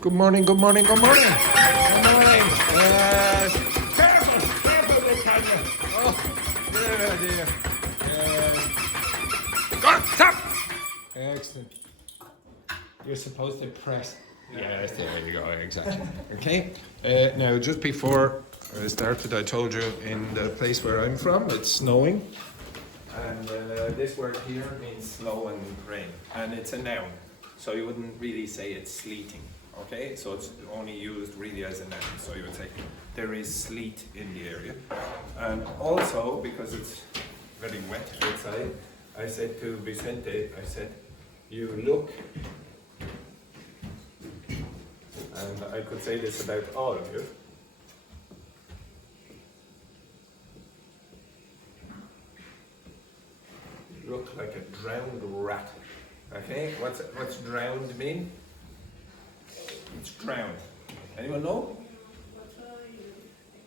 Good morning, good morning, good morning. Good morning. Yes. Careful, big Tanya. Oh, good idea. Yes. Go on, stop. Excellent. You're supposed to press. Yes, there you go, exactly. Okay. Now, just before I started, I told you in the place where I'm from, it's snowing. And this word here means snow and rain. And it's a noun. So you wouldn't really say it's sleeting. Okay, so it's only used really as a noun. So you would say there is sleet in the area. And also, because it's very wet outside, I said to Vicente, I said, you look, and I could say this about all of you, you look like a drowned rat. Okay, what's drowned mean? It's drowned. Anyone know?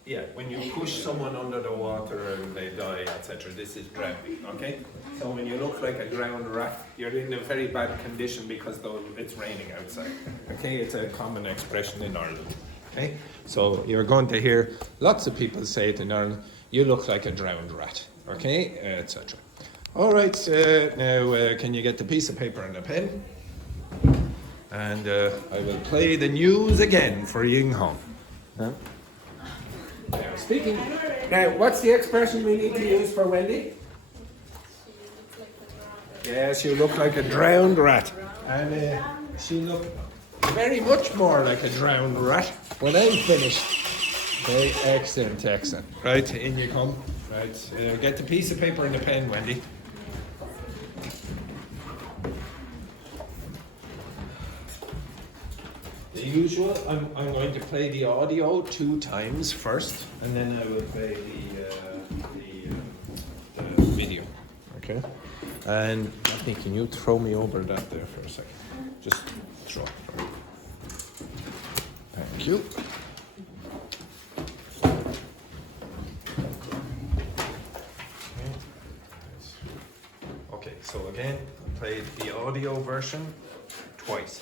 Yeah, when you push someone under the water and they die, etc. This is drowning, okay? So when you look like a drowned rat, you're in a very bad condition because it's raining outside. Okay, it's a common expression in Ireland. Okay, so you're going to hear lots of people say it in Ireland, you look like a drowned rat, okay, etc. All right, now can you get the piece of paper and a pen? And I will play the news again for Ying Hong. Huh? Now, speaking. Now, what's the expression we need to use for Wendy? Yes, you look like a drowned rat. And she looked very much more like a drowned rat when I'm finished. Okay, excellent, excellent. Right, in you come. Right, get the piece of paper and the pen, Wendy. The usual, I'm going to play the audio 2 times first, and then I will play the video. Okay? And Daphne, can you throw me over that there for a second? Just throw. Thank you. Okay, so again, I played the audio version twice.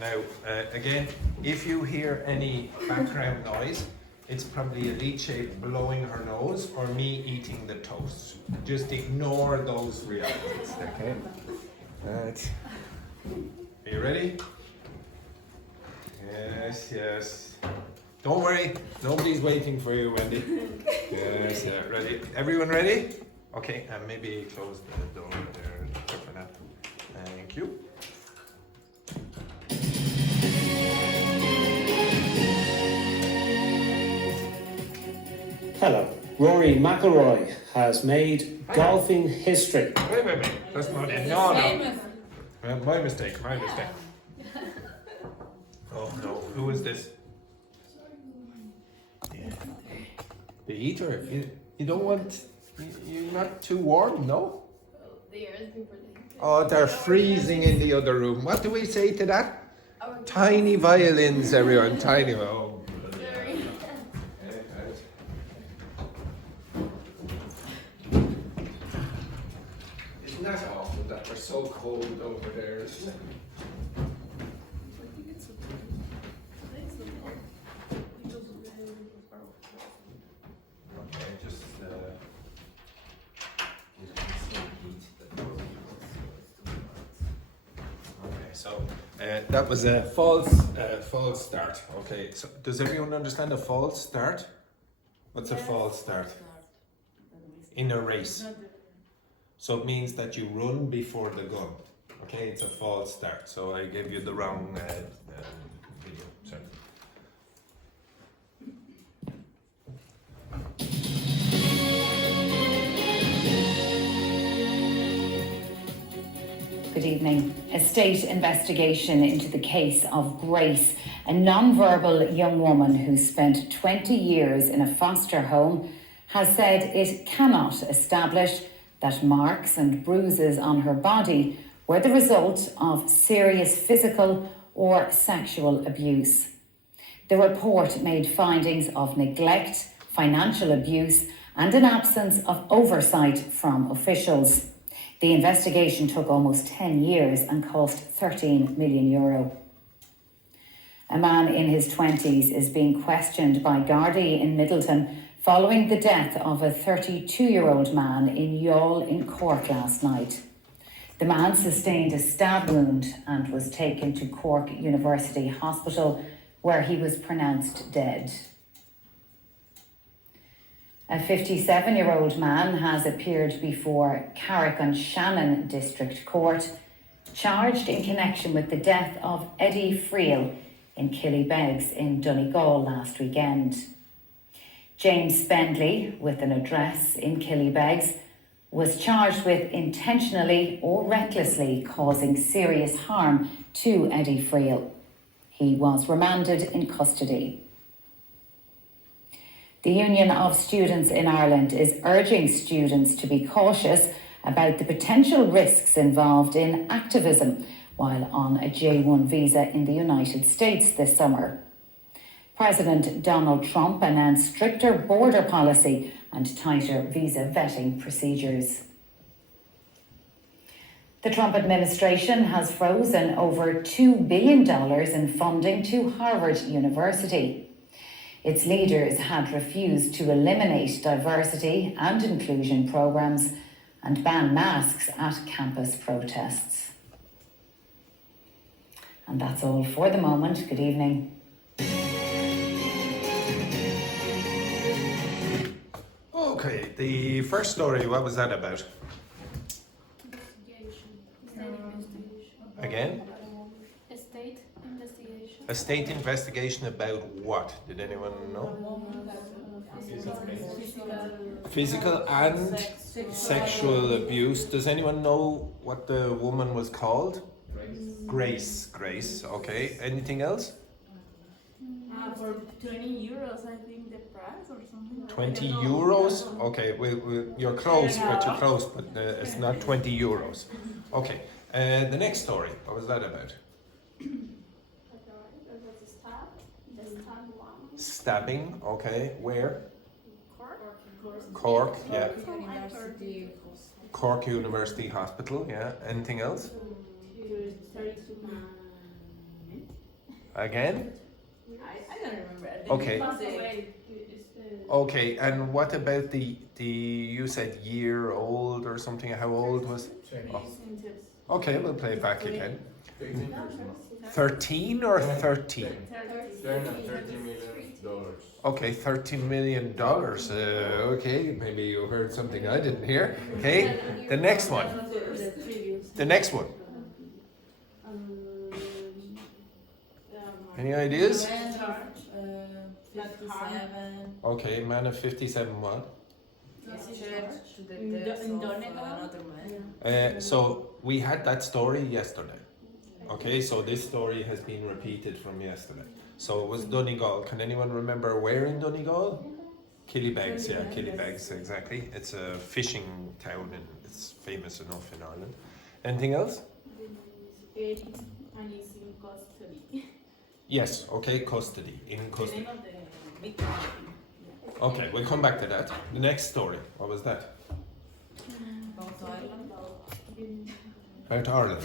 Now, again, if you hear any background noise, it's probably Alice blowing her nose or me eating the toast. Just ignore those realities, okay? Right. Are you ready? Yes, yes. Don't worry, nobody's waiting for you, Wendy. Yes, yeah, ready. Everyone ready? Okay, and maybe close the door there for that. Thank you. Hello. Rory McIlroy has made golfing history. Wait. That's not it. No. My mistake. Oh no, who is this? Yeah. The heater. You don't want... You're not too warm, no? Oh, they're freezing in the other room. What do we say to that? Tiny violins, everyone. Tiny... Oh. Isn't that awful that we're so cold over there, isn't it? Okay, just okay, so that was a false start. Okay, so does everyone understand a false start? What's a false start? In a race. So it means that you run before the gun. Okay, it's a false start. So I gave you the wrong video. Sorry. Good evening. A state investigation into the case of Grace, a non-verbal young woman who spent 20 years in a foster home, has said it cannot establish that marks and bruises on her body were the result of serious physical or sexual abuse. The report made findings of neglect, financial abuse, and an absence of oversight from officials. The investigation took almost 10 years and cost €13 million. A man in his 20s is being questioned by Gardaí in Middleton following the death of a 32-year-old man in Youghal in Cork last night. The man sustained a stab wound and was taken to Cork University Hospital, where he was pronounced dead. A 57-year-old man has appeared before Carrick-on-Shannon District Court, charged in connection with the death of Eddie Friel in Killybegs in Donegal last weekend. James Spendley, with an address in Killybegs, was charged with intentionally or recklessly causing serious harm to Eddie Friel. He was remanded in custody. The Union of Students in Ireland is urging students to be cautious about the potential risks involved in activism while on a J1 visa in the United States this summer. President Donald Trump announced stricter border policy and tighter visa vetting procedures. The Trump administration has frozen over $2 billion in funding to Harvard University. Its leaders had refused to eliminate diversity and inclusion programs and ban masks at campus protests. And that's all for the moment. Good evening. Okay, the first story, what was that about? Again? A state investigation. A state investigation about what? Did anyone know? Physical and sexual abuse. Does anyone know what the woman was called? Grace. Grace, okay. Anything else? For 20 euros, I think the price or something. 20 euros? Okay, you're close, but it's not 20 euros. Okay, the next story, what was that about? Stabbing, okay. Where? Cork, yeah. Cork University Hospital, yeah. Anything else? Again? I don't remember. Okay. Okay, and what about the you said year old or something? How old was? Oh. Okay, we'll play it back again. 13 or 13? $13 million. Okay, $13 million. Okay, maybe you heard something I didn't hear. Okay, the next one. The next one. Any ideas? 57. Okay, man of 57 what? So we had that story yesterday. Okay, so this story has been repeated from yesterday. So it was Donegal. Can anyone remember where in Donegal? Killybegs, yeah, Killybegs, exactly. It's a fishing town and it's famous enough in Ireland. Anything else? And it's in custody. Yes, okay, custody, in custody. Okay, we'll come back to that. The next story, what was that? About Ireland.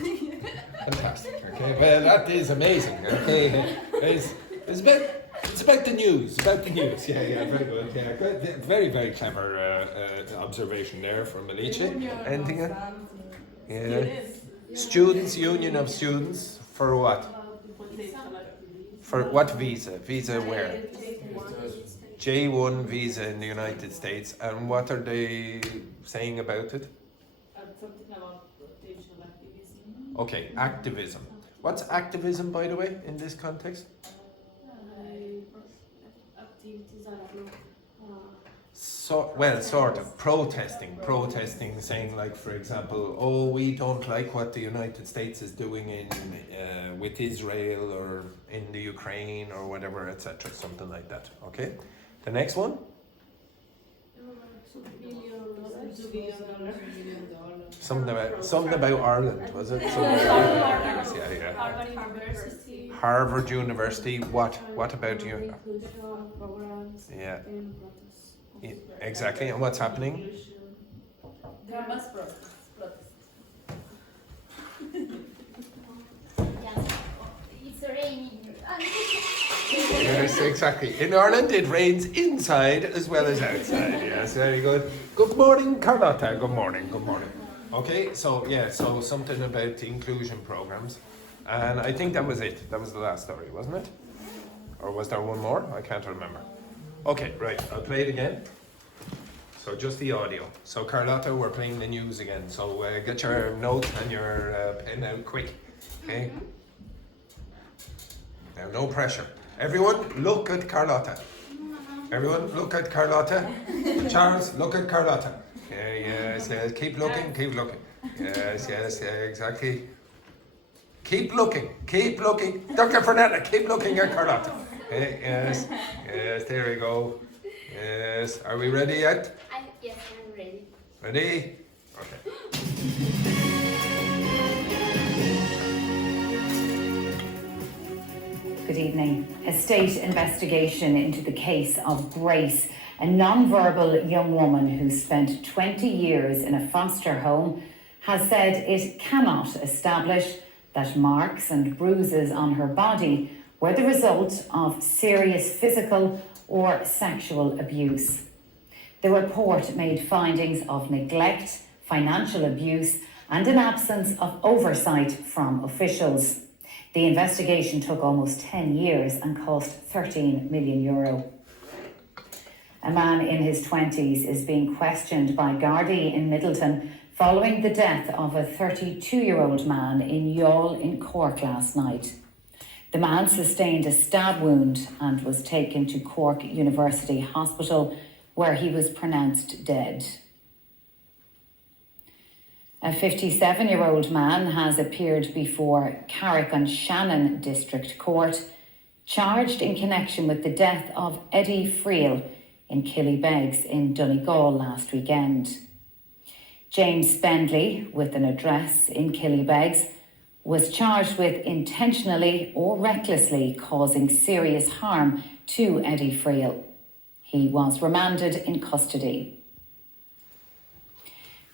Fantastic, okay, well that is amazing, okay. It's about the news, yeah, very good, yeah, good. Very, very clever observation there from Alicia. Anything else? Yeah. Students, Union of Students, for what? For what visa? Visa where? J1 visa in the United States. And what are they saying about it? Something about potential activism. Okay, activism. What's activism, by the way, in this context? Activities are So, well, sort of protesting, saying like, for example, oh, we don't like what the United States is doing in with Israel or in the Ukraine or whatever, etc. Something like that. Okay, the next one. $2 billion. Something about Ireland, was it? Something about Ireland. Yeah. Harvard University. Harvard University. What about you? Programs. Yeah. Exactly. And what's happening? Campus protest. It's raining Yes, exactly. In Ireland, it rains inside as well as outside. Yes, very good. Good morning, Carlotta. Good morning. Good morning. Okay, so yeah, so something about the inclusion programs, and I think that was it. That was the last story, wasn't it? Or was there one more? I can't remember. Okay, right. I'll play it again. So just the audio. So Carlotta, we're playing the news again. So get your notes and your pen out quick. Okay. Now, no pressure. Everyone, look at Carlotta. Everyone, look at Carlotta. Charles, look at Carlotta. Yes, yes. Keep looking, keep looking. Yes, yes, exactly. Keep looking, keep looking. Dr. Fernanda, keep looking at Carlotta. Yes, yes, there we go. Yes, are we ready yet? Yes, I'm ready. Ready? Okay. Good evening. A state investigation into the case of Grace, a non-verbal young woman who spent 20 years in a foster home, has said it cannot establish that marks and bruises on her body were the result of serious physical or sexual abuse. The report made findings of neglect, financial abuse, and an absence of oversight from officials. The investigation took almost 10 years and cost €13 million. A man in his 20s is being questioned by Gardaí in Middleton following the death of a 32-year-old man in Youghal in Cork last night. The man sustained a stab wound and was taken to Cork University Hospital, where he was pronounced dead. A 57-year-old man has appeared before Carrick-on-Shannon District Court, charged in connection with the death of Eddie Friel in Killybegs in Donegal last weekend. James Spendley, with an address in Killybegs, was charged with intentionally or recklessly causing serious harm to Eddie Friel. He was remanded in custody.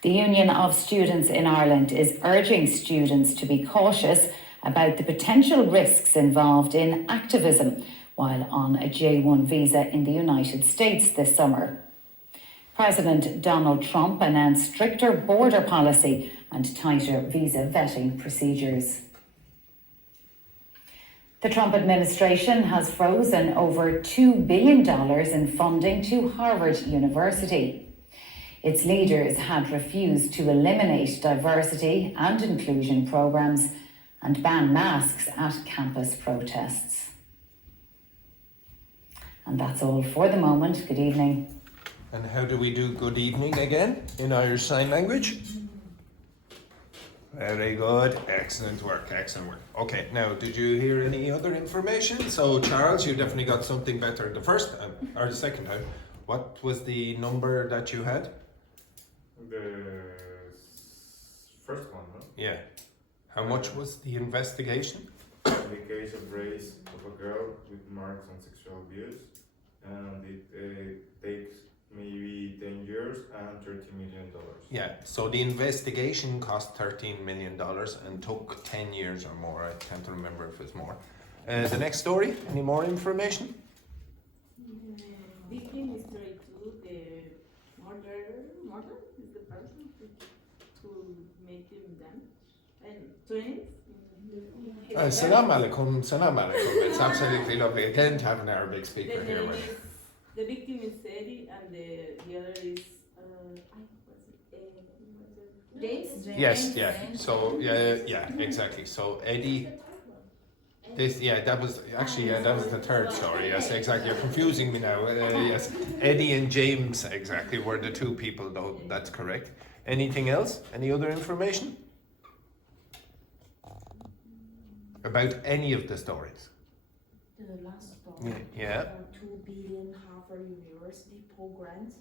The Union of Students in Ireland is urging students to be cautious about the potential risks involved in activism while on a J1 visa in the United States this summer. President Donald Trump announced stricter border policy and tighter visa vetting procedures. The Trump administration has frozen over $2 billion in funding to Harvard University. Its leaders had refused to eliminate diversity and inclusion programs and ban masks at campus protests. And that's all for the moment. Good evening. And how do we do good evening again in Irish Sign Language? Very good. Excellent work, excellent work. Okay, now, did you hear any other information? So, Charles, you definitely got something better the first time, or the second time. What was the number that you had? The first one, no? Yeah. How much was the investigation? In the case of race of a girl with marks on sexual abuse, and it takes maybe 10 years and $30 million. Yeah, so the investigation cost $13 million and took 10 years or more. I can't remember if it's more. The next story, any more information? Victim is 32, the murder is the person who made him damage. And twins. Salam alaikum, salam alaikum. It's absolutely lovely. Again to have an Arabic speaker here. The victim is Eddie and the other is James. Yes, yeah. So yeah, exactly. So Eddie, that was the third story. Yes, exactly. You're confusing me now. Yes, Eddie and James exactly were the two people, though. That's correct. Anything else? Any other information about any of the stories? The last story. Yeah. 2 billion Harvard University Poll grant.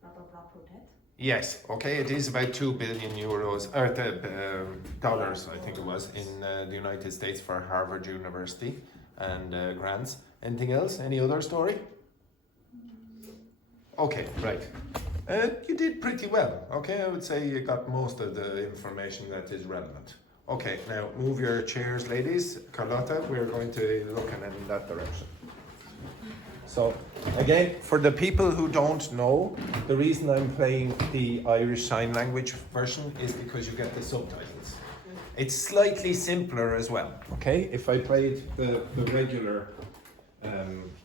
Blah blah blah protest. Yes, okay, it is about €2 billion, dollars, I think it was, in the United States for Harvard University and grants. Anything else? Any other story? Okay, right. You did pretty well, okay? I would say you got most of the information that is relevant. Okay, now move your chairs, ladies. Carlotta, we're going to look in that direction. So, again, for the people who don't know, the reason I'm playing the Irish Sign Language version is because you get the subtitles. It's slightly simpler as well, okay? If I played the regular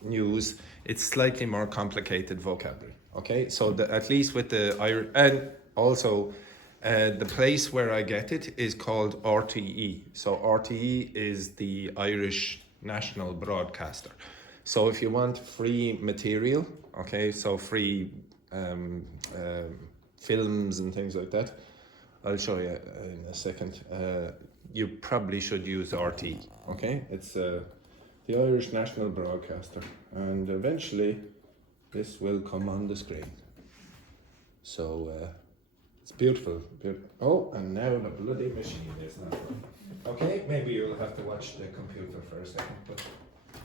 news, it's slightly more complicated vocabulary, okay? So at least with the Irish, and also the place where I get it is called RTE. So RTE is the Irish national broadcaster. So if you want free material, okay, so free films and things like that, I'll show you in a second. You probably should use RTE, okay? It's the Irish national broadcaster, and eventually this will come on the screen. So it's beautiful. Oh, and now the bloody machine is not running. Okay, maybe you'll have to watch the computer for a second, but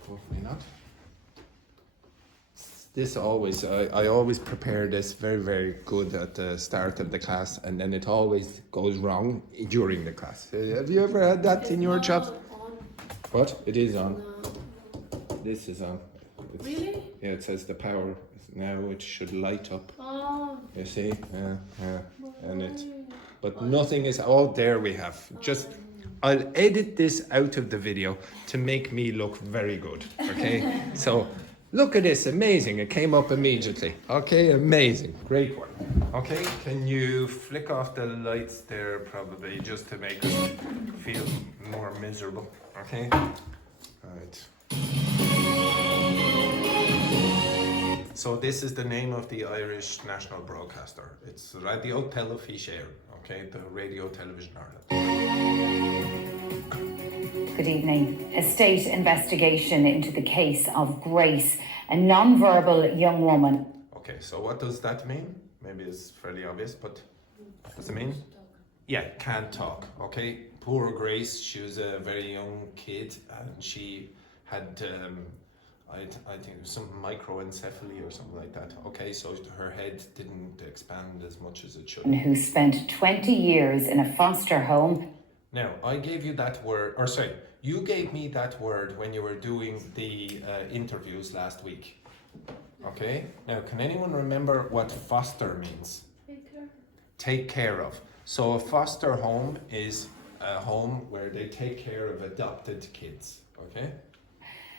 hopefully not. This always, I always prepare this very, very good at the start of the class, and then it always goes wrong during the class. Have you ever had that in your jobs? What? It is on. This is on. Really? Yeah, it says the power. Now it should light up. Oh. You see? Yeah. And it, but nothing is, oh, there we have. Just, I'll edit this out of the video to make me look very good, okay? So, look at this, amazing, it came up immediately. Okay, amazing, great work. Okay, can you flick off the lights there probably just to make us feel more miserable, okay? Alright. So this is the name of the Irish national broadcaster. It's Radio Telefíséir, okay, the Radio Television Ireland. Good evening. A state investigation into the case of Grace, a non-verbal young woman. Okay, so what does that mean? Maybe it's fairly obvious, but what does it mean? Yeah, can't talk, okay? Poor Grace, she was a very young kid and she had, I think it was some microencephaly or something like that. Okay, so her head didn't expand as much as it should. Who spent 20 years in a foster home. Now, I gave you that word, or sorry, you gave me that word when you were doing the interviews last week. Okay? Now, can anyone remember what foster means? Take care of. So a foster home is a home where they take care of adopted kids. Okay?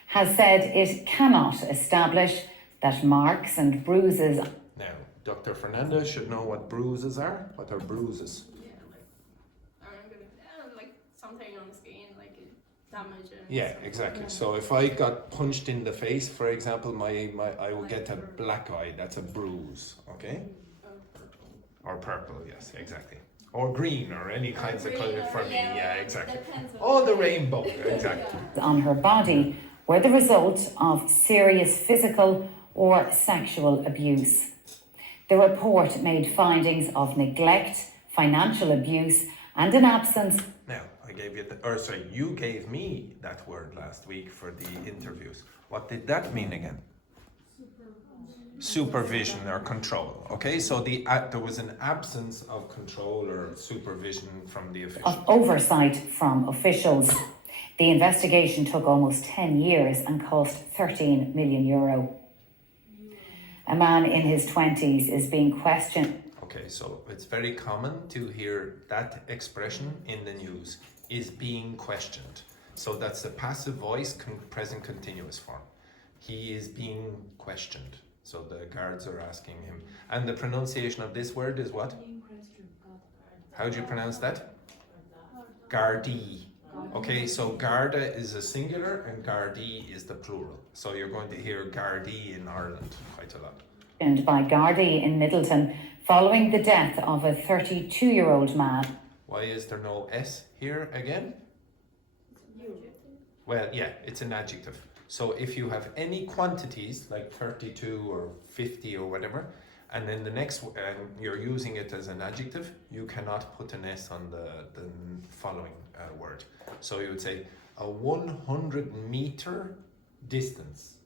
Has said it cannot establish that marks and bruises. Now, Dr. Fernandez should know what bruises are. What are bruises? Something on the skin, like damage. Yeah, exactly. So if I got punched in the face, for example, I will get a black eye. That's a bruise. Okay? Or purple, yes, exactly. Or green, or any kinds of color for me. Yeah, exactly. Oh, the rainbow, exactly. On her body were the result of serious physical or sexual abuse. The report made findings of neglect, financial abuse, and an absence. Now, I gave you, you gave me that word last week for the interviews. What did that mean again? Supervision or control. Okay, so there was an absence of control or supervision from the officials. Of oversight from officials. The investigation took almost 10 years and cost €13 million. A man in his 20s is being questioned. Okay, so it's very common to hear that expression in the news, is being questioned. So that's the passive voice, present continuous form. He is being questioned. So the guards are asking him. And the pronunciation of this word is what? How do you pronounce that? Gardaí. Okay, so Garda is a singular and Gardaí is the plural. So you're going to hear Gardaí in Ireland quite a lot. And by Gardaí in Middleton, following the death of a 32-year-old man. Why is there no S here again? Well, yeah, it's an adjective. So if you have any quantities, like 32 or 50 or whatever, and then the next, you're using it as an adjective, you cannot put an S on the following word. So you would say a 100-meter distance,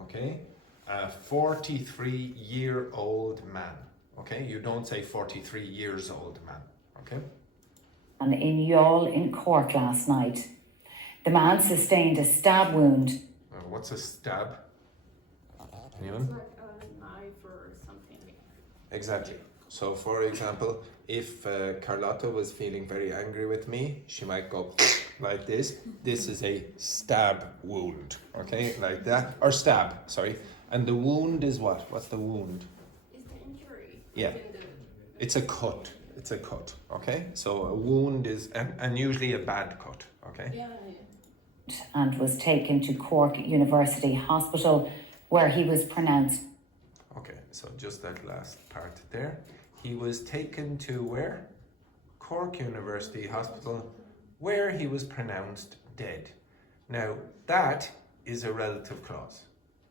okay? A 43-year-old man, okay? You don't say 43 years old man, okay? in Youghal in Cork last night. The man sustained a stab wound. What's a stab? It's Anyone? like a knife or something like that. Exactly. So, for example, if Carlotta was feeling very angry with me, she might go like this. This is a stab wound, okay, like that, or stab, sorry. And the wound is what? What's the wound? Is the injury? Yeah. As in the- It's a cut. It's a cut, okay? So a wound is, and usually a bad cut, okay? Yeah. And was taken to Cork University Hospital where he was pronounced Okay, so just that last part there. He was taken to where? Cork University Hospital, where he was pronounced dead. Now, that is a relative clause.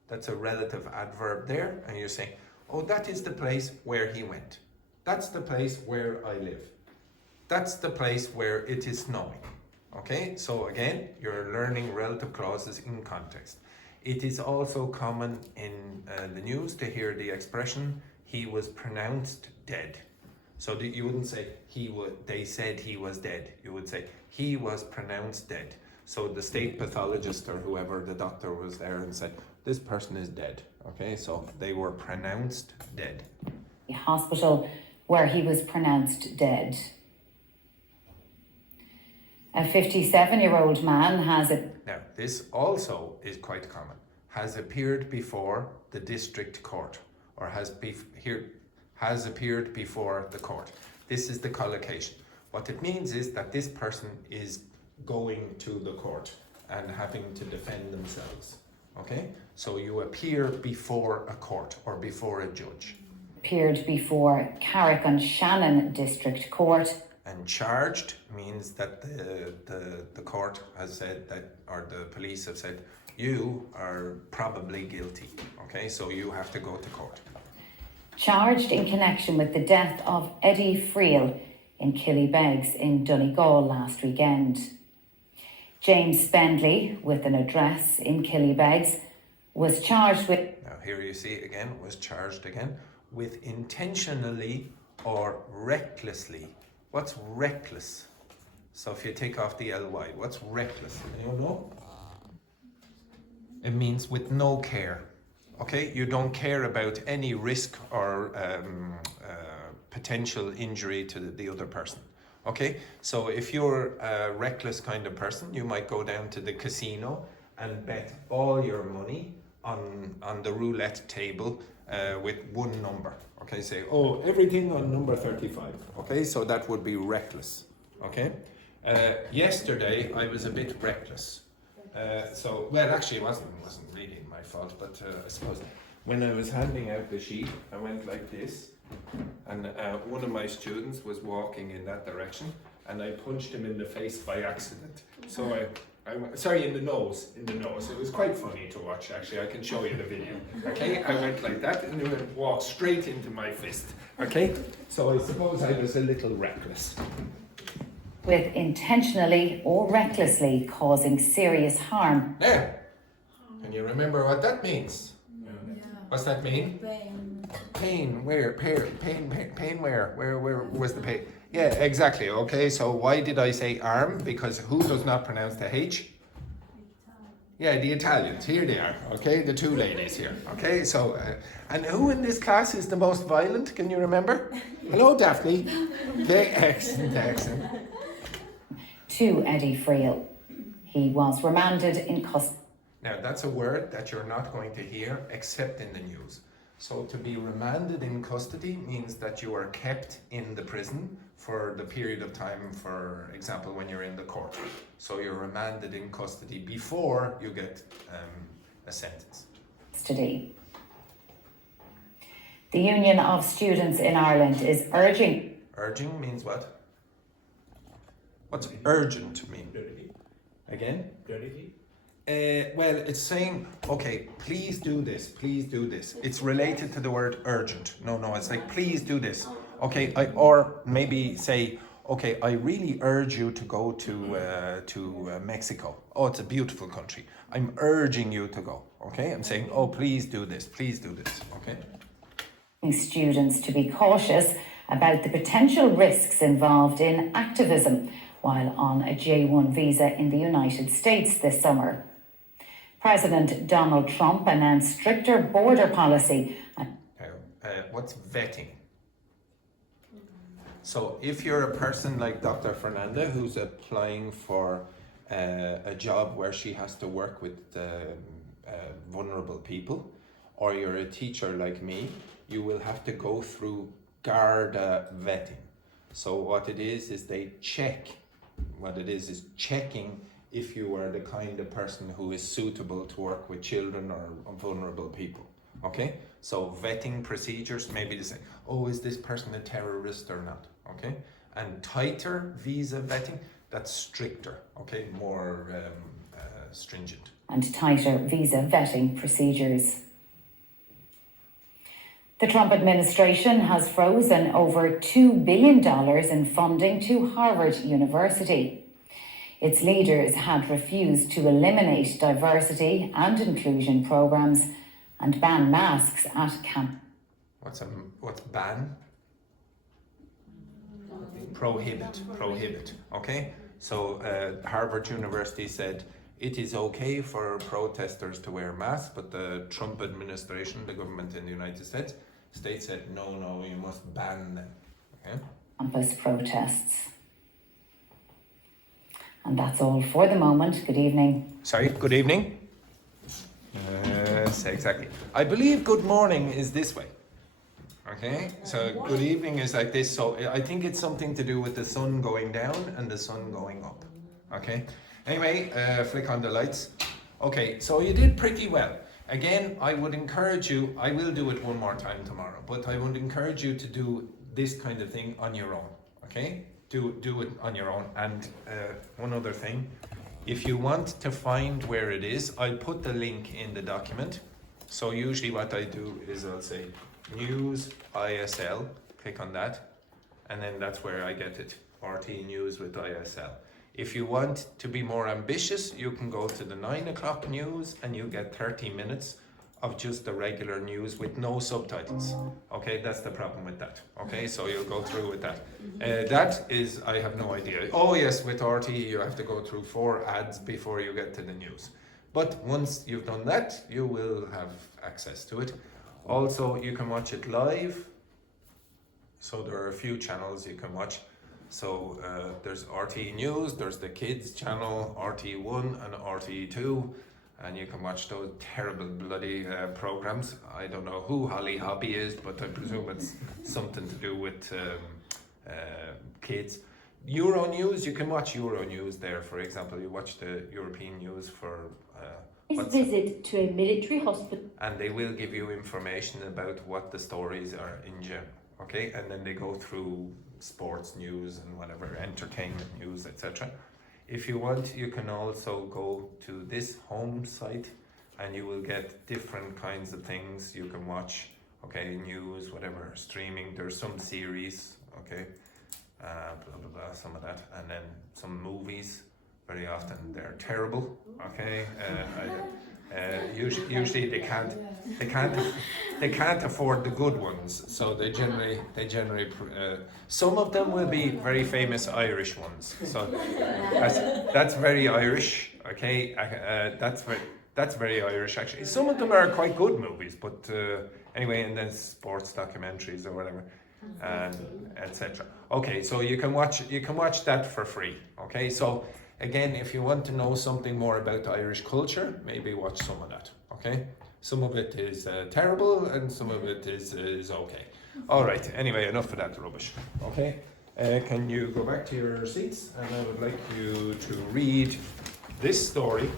That's a relative adverb there, and you're saying, oh, that is the place where he went. That's the place where I live. That's the place where it is snowing. Okay, so again, you're learning relative clauses in context. It is also common in the news to hear the expression, he was pronounced dead. So that you wouldn't say they said he was dead. You would say he was pronounced dead. So the state pathologist or whoever, the doctor was there and said, this person is dead. Okay, so they were pronounced dead. hospital where he was pronounced dead. A 57-year-old man has a Now, this also is quite common. Has appeared before the district court, or has appeared before the court. This is the collocation. What it means is that this person is going to the court and having to defend themselves. Okay? So you appear before a court or before a judge. appeared before Carrick-on-Shannon District Court. And charged means that the court has said that, or the police have said, you are probably guilty. Okay, so you have to go to court. Charged in connection with the death of Eddie Friel in Killybegs in Donegal last weekend. James Spendley, with an address in Killybegs, was charged with... Now here you see again, was charged again with intentionally or recklessly. What's reckless? So if you take off the ly, what's reckless? Anyone know? It means with no care. Okay, you don't care about any risk or potential injury to the other person. Okay, so if you're a reckless kind of person, you might go down to the casino and bet all your money on the roulette table with one number. Okay, say, oh, everything on number 35. Okay, so that would be reckless. Okay, yesterday I was a bit reckless. Well, actually, it wasn't really my fault, but I suppose when I was handing out the sheet, I went like this, and one of my students was walking in that direction, and I punched him in the face by accident. So sorry, in the nose. It was quite funny to watch, actually. I can show you the video. Okay, I went like that, and it walked straight into my fist. Okay, so I suppose I was a little reckless. with intentionally or recklessly causing serious harm. Now, can you remember what that means? What's that mean? Pain. Where? Pain where? Where was the pain? Yeah, exactly. Okay, so why did I say arm? Because who does not pronounce the H? Yeah, the Italians. Here they are. Okay, the two ladies here. Okay, so, and who in this class is the most violent? Can you remember? Hello, Daphne. Okay, excellent. To Eddie Friel. He was remanded in custody. Now, that's a word that you're not going to hear except in the news. So to be remanded in custody means that you are kept in the prison for the period of time, for example, when you're in the court. So you're remanded in custody before you get a sentence. The Union of Students in Ireland is urging... Urging means what? What's urgent mean? Again? Well, it's saying, okay, please do this, please do this. It's related to the word urgent. No, it's like, please do this. Okay, or maybe say, okay, I really urge you to go to Mexico. Oh, it's a beautiful country. I'm urging you to go. Okay, I'm saying, oh, please do this, okay. Students to be cautious about the potential risks involved in activism while on a J1 visa in the United States this summer. President Donald Trump announced stricter border policy. What's vetting? So if you're a person like Dr. Fernanda who's applying for a job where she has to work with vulnerable people, or you're a teacher like me, you will have to go through Garda vetting. So what it is they check. What it is checking if you are the kind of person who is suitable to work with children or vulnerable people. Okay? So vetting procedures, maybe they say, oh, is this person a terrorist or not? Okay? And tighter visa vetting, that's stricter, okay? More stringent. And tighter visa vetting procedures. The Trump administration has frozen over $2 billion in funding to Harvard University. Its leaders had refused to eliminate diversity and inclusion programs and ban masks at camp. What's ban? Prohibit. Okay. So Harvard University said it is okay for protesters to wear masks, but the Trump administration, the government in the United States said no, you must ban them. Okay. Campus protests. And that's all for the moment. Good evening. Sorry. Good evening. Exactly. I believe good morning is this way. Okay, so good evening is like this. So I think it's something to do with the sun going down and the sun going up. Okay. Anyway, flick on the lights. Okay, so you did pretty well. Again, I would encourage you, I will do it one more time tomorrow, but I would encourage you to do this kind of thing on your own. Okay? Do it on your own. And one other thing, if you want to find where it is, I'll put the link in the document. So usually what I do is I'll say News ISL, click on that, and then that's where I get it, RT News with ISL. If you want to be more ambitious, you can go to the 9 o'clock news and you get 30 minutes of just the regular news with no subtitles. Okay, that's the problem with that. Okay, so you'll go through with that. That is, I have no idea. Oh yes, with RT you have to go through 4 ads before you get to the news. But once you've done that, you will have access to it. Also, you can watch it live. So there are a few channels you can watch. So there's RT News, there's the Kids channel, RT1 and RT2. And you can watch those terrible bloody programs. I don't know who Holly Hobbie is, but I presume it's something to do with kids. Euronews, you can watch Euronews there. For example, you watch the European news for visit to a military hospital. And they will give you information about what the stories are in general. Okay, and then they go through sports news and whatever, entertainment news, etc. If you want, you can also go to this home site and you will get different kinds of things you can watch. Okay, news, whatever, streaming. There's some series, okay, blah blah blah, some of that, and then some movies. Very often they're terrible. Okay, usually they can't afford the good ones, so they generally some of them will be very famous Irish ones. So that's very Irish. Okay, that's very Irish actually. Some of them are quite good movies, but anyway, and then sports documentaries or whatever, and etc. Okay, so you can watch that for free. Okay, so. Again, if you want to know something more about Irish culture, maybe watch some of that, okay? Some of it is terrible and some of it is okay. All right, anyway, enough of that rubbish, okay? Can you go back to your seats? And I would like you to read this story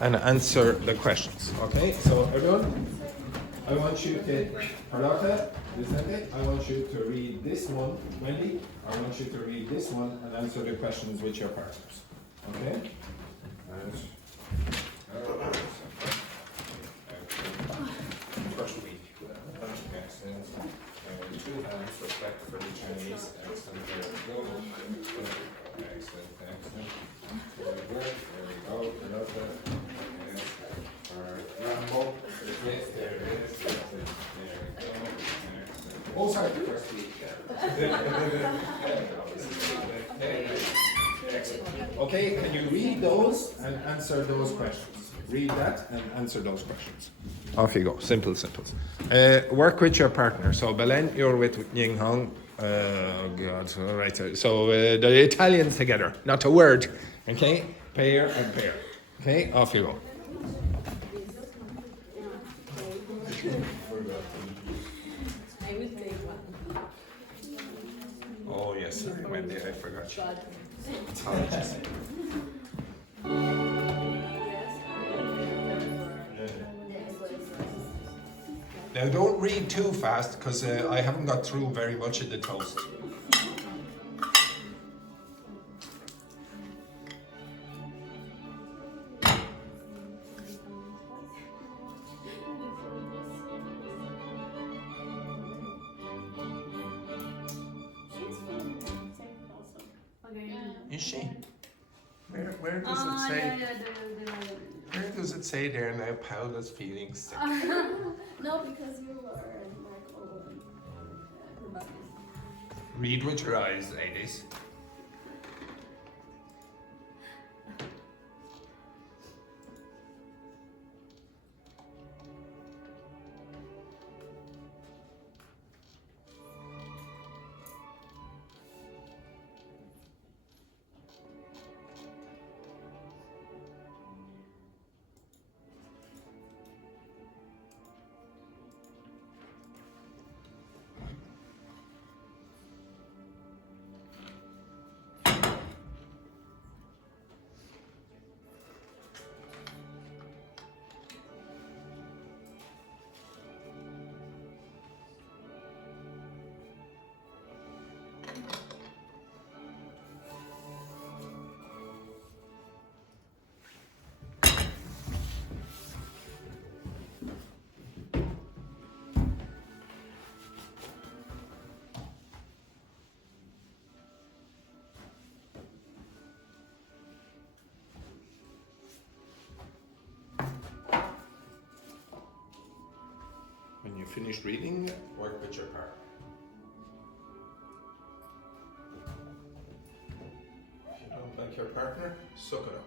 and answer the questions, okay? So everyone, I want you to, Carlotta, Vicente, I want you to read this one, Wendy, I want you to read this one and answer the questions with your partners. Okay? First week. Excellent. 2 hands, respect for the Chinese. Excellent. There we go. Excellent. Very good. There we go. Carlotta. Yes. Rambo. Yes, there it is. There we go. Excellent. Oh, sorry. First. Excellent. Okay, can you read those and answer those questions? Read that and answer those questions. Off you go. Simple, simple. Work with your partner. So Belen, you're with Ying Hong. God. All right. So the Italians together. Not a word. Okay. Pair and pair. Okay. Off you go. I would take one. Oh yes, sorry, Wendy. I forgot you. Apologies. Now don't read too fast because I haven't got through very much of the toast. Is she? Where does it say? Where does it say there now? Paula's feeling sick. No, because you were like all her body. Read with your eyes, ladies. When you finish reading, work with your partner. If you don't like your partner, suck it up.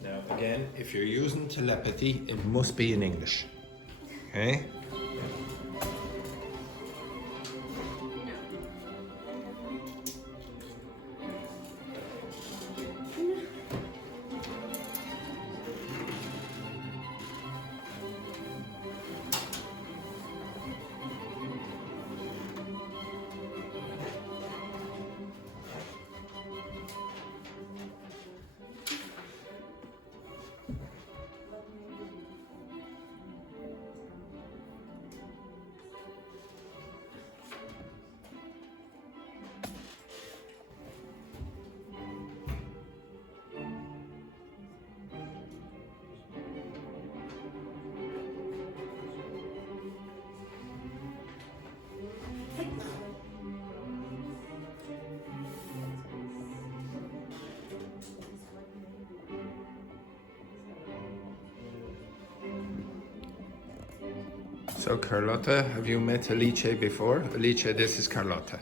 Now, again, if you're using telepathy, it must be in English. Okay? So Carlotta, have you met Alice before? Alice, this is Carlotta.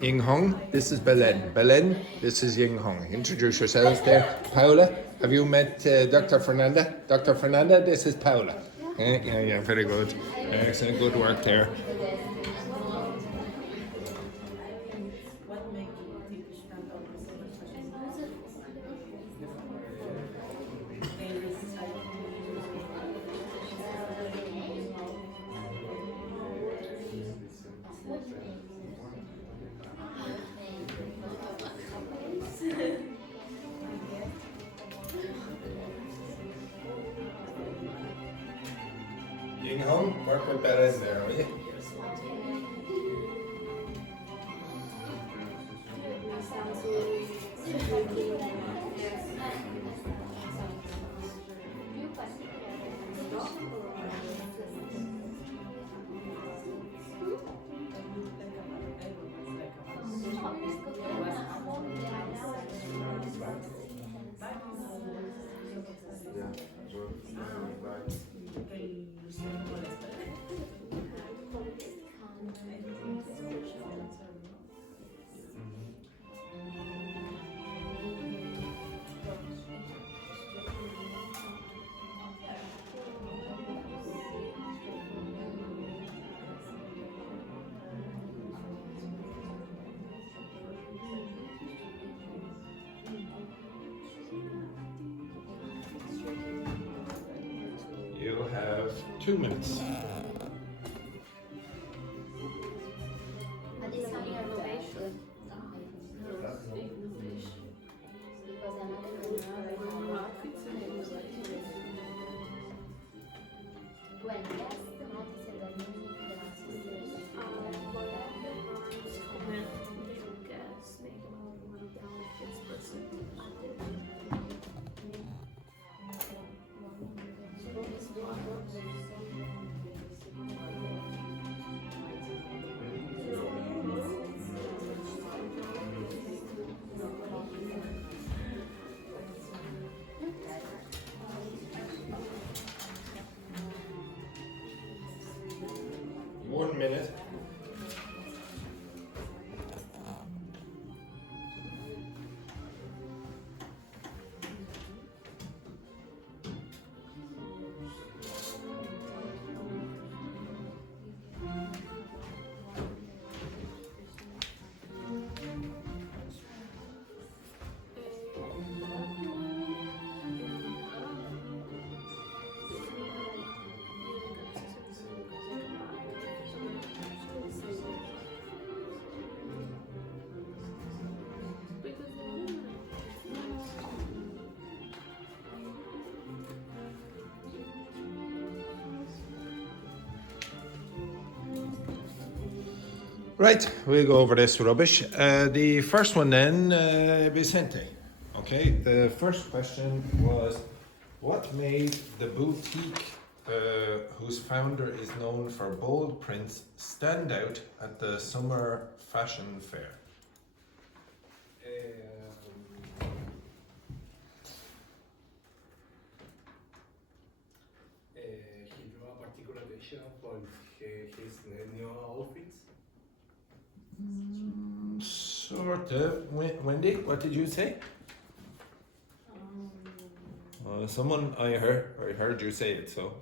Ying Hong, this is Belen. Belen, this is Ying Hong. Introduce yourselves there. Paula, have you met Dr. Fernanda? Dr. Fernanda, this is Paula. Yeah, very good. Excellent, good work there. What makes you think you should not go for so much questions? You can home, work with Perez there, will you? You have 2 minutes. One minute. Right, we'll go over this rubbish. The first one then, Vicente. Okay, the first question was, what made the boutique whose founder is known for bold prints stand out at the summer fashion fair? He drew a particular attention for his new outfits. Sort of. Wendy, what did you say? Someone I heard you say it. So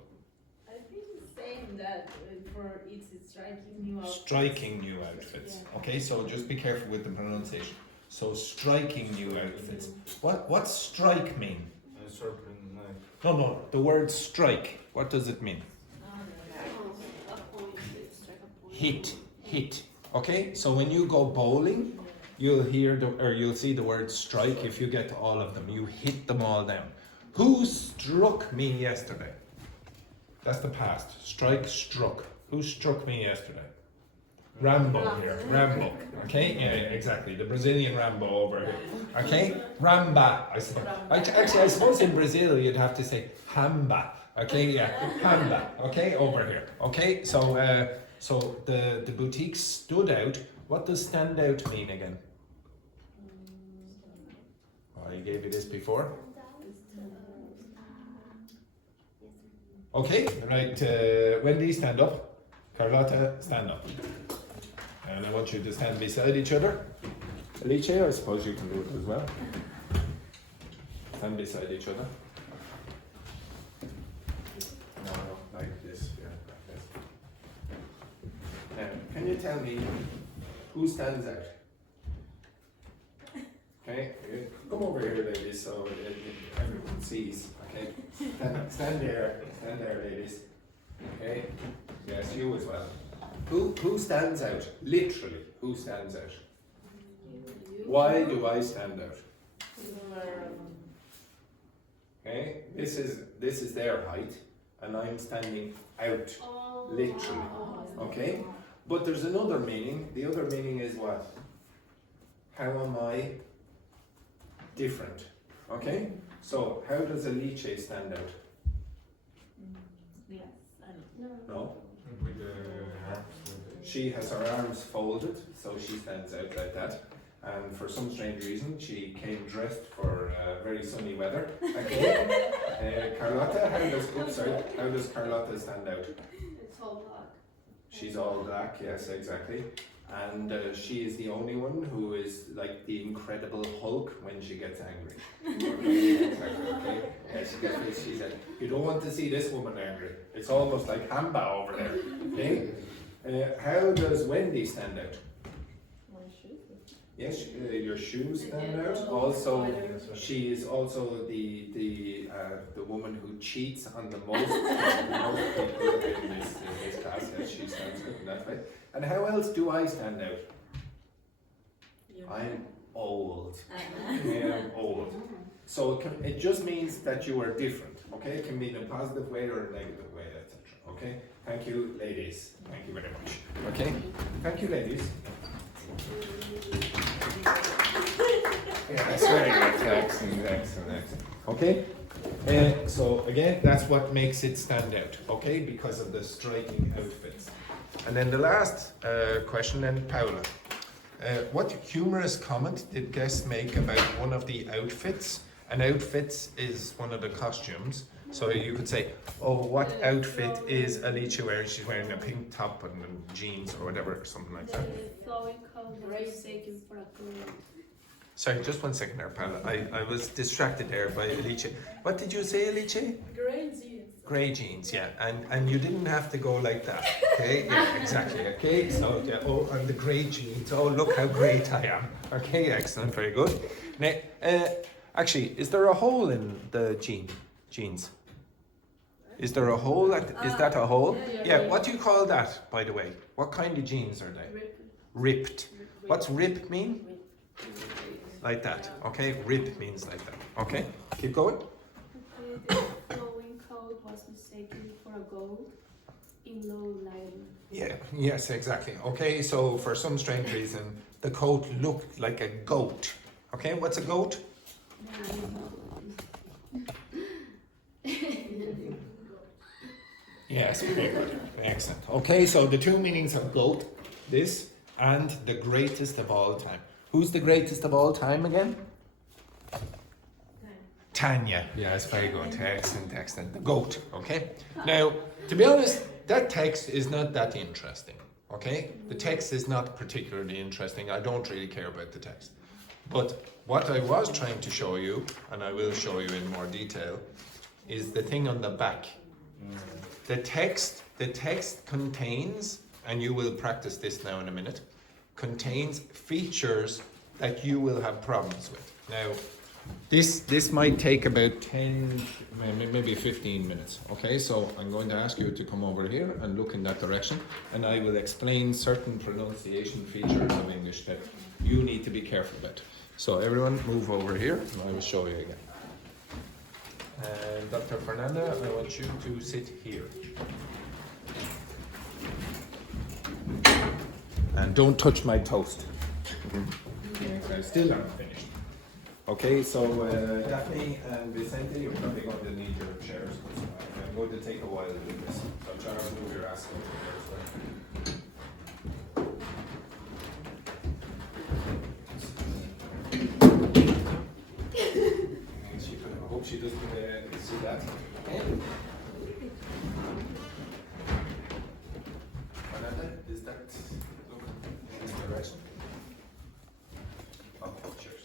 I think it's saying that for it's striking new outfits. striking new outfits. Yeah. Okay, so just be careful with the pronunciation. So striking new outfits. What's strike mean? No, the word strike. What does it mean? Hit. Okay, so when you go bowling, you'll see the word strike. If you get all of them, you hit them all down. Who struck me yesterday? That's the past. Strike, struck. Who struck me yesterday? Rambo here. Rambo. Okay, yeah, exactly. The Brazilian Rambo over here. Okay, Ramba. I suppose. Actually, I suppose in Brazil you'd have to say Hamba. Okay, yeah, Hamba. Okay, over here. Okay, so the boutique stood out. What does stand out mean again? Oh, I gave you this before. Okay, right. Wendy, stand up. Carlotta, stand up. And I want you to stand beside each other. Alice, I suppose you can do it as well. Stand beside each other. No, like this. Yeah, like this. Can you tell me who stands out? Okay, come over here, ladies, so everyone sees. Okay, stand there, ladies. Okay, yes, you as well. Who stands out? Literally, who stands out? Why do I stand out? Okay, this is their height, and I'm standing out, literally. Okay? But there's another meaning. The other meaning is what? How am I different? Okay? So, how does Alice stand out? Yes, No? With the arms. She has her arms folded, so she stands out like that. And for some strange reason, she came dressed for very sunny weather. Okay. Carlotta, how does Carlotta stand out? It's all black. She's all black, yes, exactly. And she is the only one who is like the Incredible Hulk when she gets angry. Okay, exactly, okay? Yes, she's like, you don't want to see this woman angry. It's almost like Hamba over there. Okay? How does Wendy stand out? my shoes. Yes, your shoes stand out. Also, she is also the woman who cheats on the most people in this class. Yes, she stands out in that way. And how else do I stand out? I'm old. I'm old. So it just means that you are different. Okay, it can be in a positive way or a negative way, etc. Okay. Thank you, ladies. Thank you very much. Okay. Thank you, ladies. Yeah, that's very good. Excellent. Okay. So again, that's what makes it stand out. Okay, because of the striking outfits. And then the last question, then Paula. What humorous comment did guests make about one of the outfits? And outfits is one of the costumes. So you could say, oh, what outfit is Alicia wearing? She's wearing a pink top and jeans or whatever, or something like that. Sorry, just 1 second there, Paula. I was distracted there by Alicia. What did you say, Alicia? Grey jeans. Grey jeans, yeah. And you didn't have to go like that, okay? Yeah, exactly, okay? So, yeah, oh, and the grey jeans. Oh, look how great I am. Okay, excellent, very good. Now, actually, is there a hole in the jeans? Is there a hole? Is that a hole? Yeah, what do you call that, by the way? What kind of jeans are they? Ripped. What's rip mean? Like that, okay? Rip means like that, okay? Keep going. The flowing coat was mistaken for a gold in low lighting. Yeah, yes, exactly. Okay, so for some strange reason, the coat looked like a goat. Okay, what's a goat? Yes, very good. Excellent. Okay, so the two meanings of goat, this, and the greatest of all time. Who's the greatest of all time again? Tanya. Yes, very good. Excellent. The goat, okay? Now, to be honest, that text is not that interesting, okay? The text is not particularly interesting. I don't really care about the text. But what I was trying to show you, and I will show you in more detail, is the thing on the back. The text contains, and you will practice this now in a minute, contains features that you will have problems with. Now, this might take about 10, maybe 15 minutes, okay? So I'm going to ask you to come over here and look in that direction, and I will explain certain pronunciation features of English that you need to be careful about. So everyone move over here, and I will show you again. And Dr. Fernanda, I want you to sit here. And don't touch my toast. I still haven't finished. Okay, so Daphne and Vicente, you're probably going to need your chairs. I'm going to take a while to do this. So Charles, move your ass over there as well. I hope she doesn't see that. Okay. Fernanda, is that looking in this direction? Okay, cheers.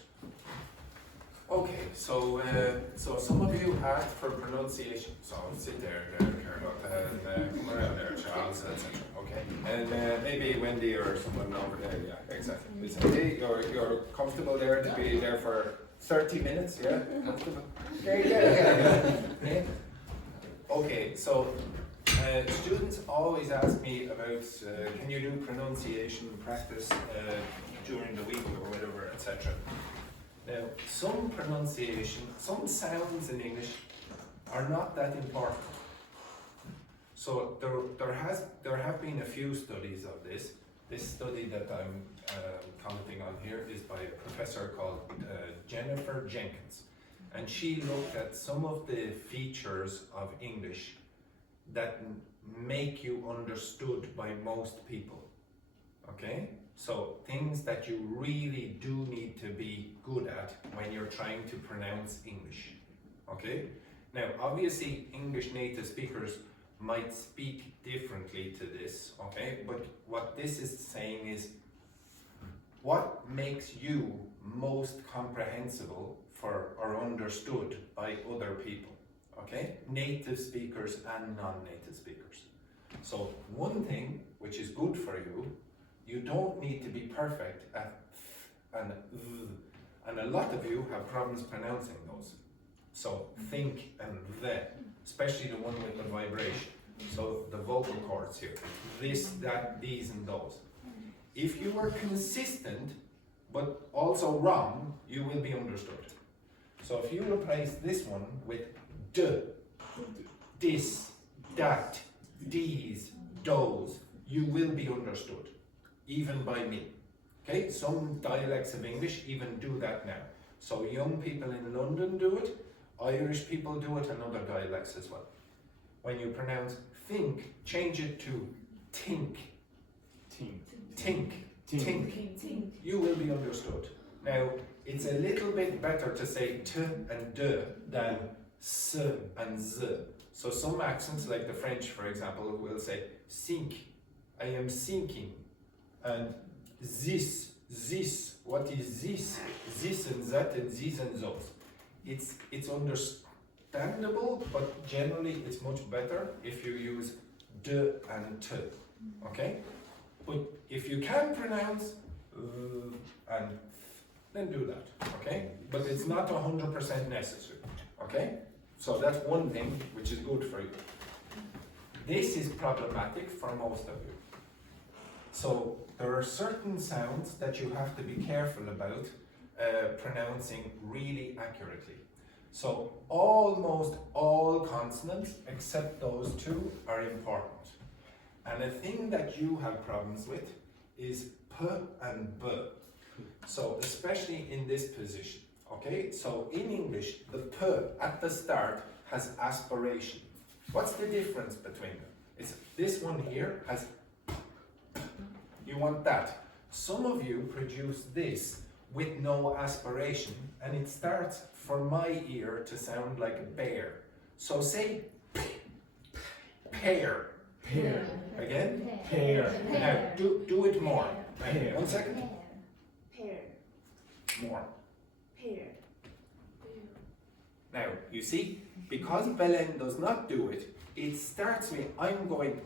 Okay, so some of you asked for pronunciation. So sit there, Carlotta, and come around there, Charles, etc. Okay, and maybe Wendy or someone over there. Yeah, exactly. It's okay. You're comfortable there to be there for 30 minutes. Yeah, comfortable. Yeah. Okay, so students always ask me about can you do pronunciation practice during the week or whatever, etc. Now, some pronunciation, some sounds in English are not that important. So there have been a few studies of this. This study that I'm commenting on here is by a professor called Jennifer Jenkins, and she looked at some of the features of English that make you understood by most people. Okay? So things that you really do need to be good at when you're trying to pronounce English. Okay? Now, obviously, English native speakers might speak differently to this, okay? But what this is saying is, what makes you most comprehensible for or understood by other people, okay? Native speakers and non-native speakers. So one thing which is good for you, you don't need to be perfect at and a lot of you have problems pronouncing those. So think and the, especially the one with the vibration. So the vocal cords here, this, that, these and those. If you are consistent but also wrong, you will be understood. So if you replace this one with d, this, that, these, those, you will be understood, even by me. Okay, some dialects of English even do that now. So young people in London do it, Irish people do it, and other dialects as well. When you pronounce think, change it to tink. Tink. Tink. You will be understood. Now, it's a little bit better to say t and d than s and z. So some accents, like the French, for example, will say sink. I am sinking. And this. What is this? This and that and these and those. It's understandable, but generally it's much better if you use d and t. Okay? But if you can pronounce and then do that. Okay? But it's not 100% necessary. Okay? So that's one thing which is good for you. This is problematic for most of you. So there are certain sounds that you have to be careful about pronouncing really accurately. So almost all consonants except those two are important. And a thing that you have problems with is p and b. So especially in this position. Okay, so in English, the p at the start has aspiration. What's the difference between them? It's this one here has, you want that. Some of you produce this with no aspiration, and it starts for my ear to sound like a bear. So say pear. Pear. Again? Pear. Now do it more. Pear. 1 second. Pear. More. Pear. Now, you see, because Belen does not do it, it starts me, I'm going,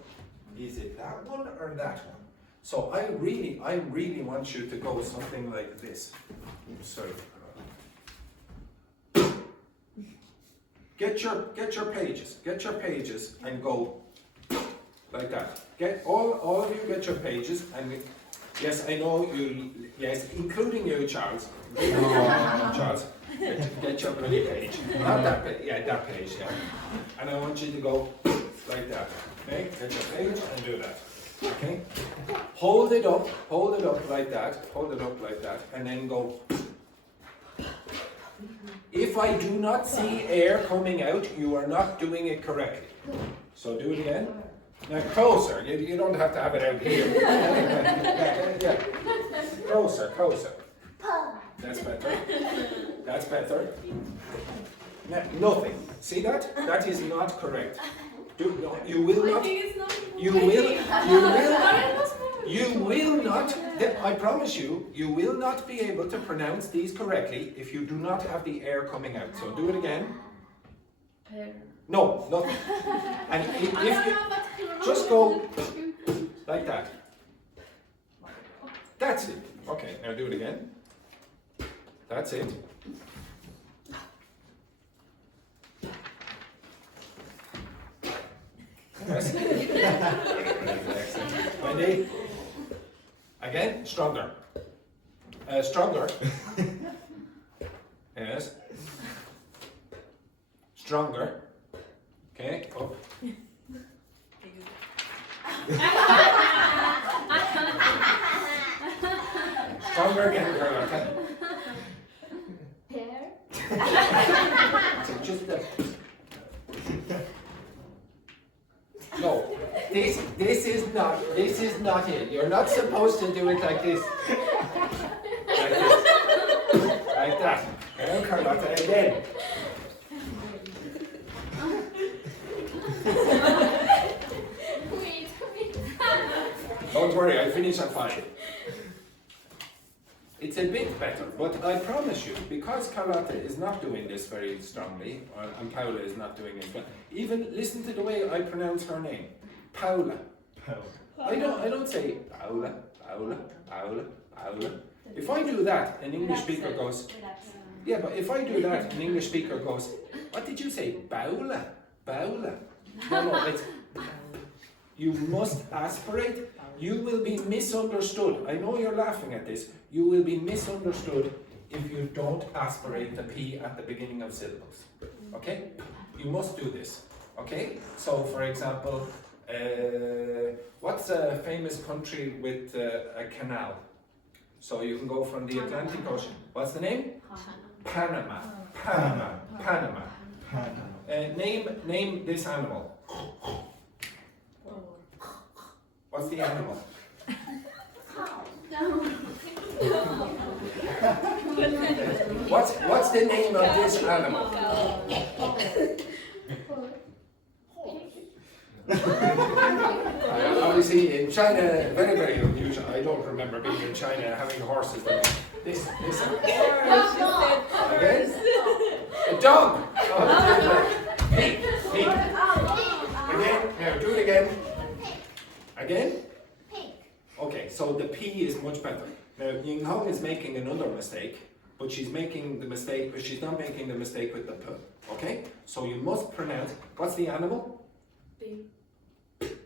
is it that one or that one? So I really want you to go something like this. Sorry. Get your pages and go like that. Get all of you get your pages, and yes, I know you, yes, including you, Charles. Charles, get your bloody page. Not that page, yeah, that page, yeah. And I want you to go like that. Okay? Get your page and do that. Okay? Hold it up like that, and then go. If I do not see air coming out, you are not doing it correctly. So do it again. Now closer, you don't have to have it out here. Yeah. Closer. That's better. Now, nothing. See that? That is not correct. You will not. I promise you, you will not be able to pronounce these correctly if you do not have the air coming out. So do it again. No, nothing. And if you just go like that. That's it. Okay, now do it again. That's it. Yes. Wendy. Again, stronger. Stronger. Yes. Stronger. Okay, up. Stronger again, Carlotta. Pear. So just the... No, this is not it. You're not supposed to do it like this. Like this. Like that. And Carlotta again. Wait. Don't worry, I'll finish at 5. It's a bit better, but I promise you, because Carlotta is not doing this very strongly, and Paula is not doing it, but even listen to the way I pronounce her name. Paula. I don't say Paula, Paula, Paula, Paula. If I do that, an English speaker goes, yeah, but if I do that, an English speaker goes, what did you say? Paula, Paula. No, it's... You must aspirate. You will be misunderstood. I know you're laughing at this. You will be misunderstood if you don't aspirate the P at the beginning of syllables. Okay? You must do this. Okay? So, for example, what's a famous country with a canal? So you can go from the Atlantic Ocean. What's the name? Panama. Panama. Panama. Name this animal. What's the animal? What's the name of this animal? Obviously in China, very, very unusual. I don't remember being in China having horses. This again? A dog! Oh, pig. Again, now do it again. Again? Okay, so the P is much better. Now, Ying Hong is making another mistake, but she's making the mistake, but she's not making the mistake with the P. Okay? So you must pronounce, what's the animal? Pig. Pig.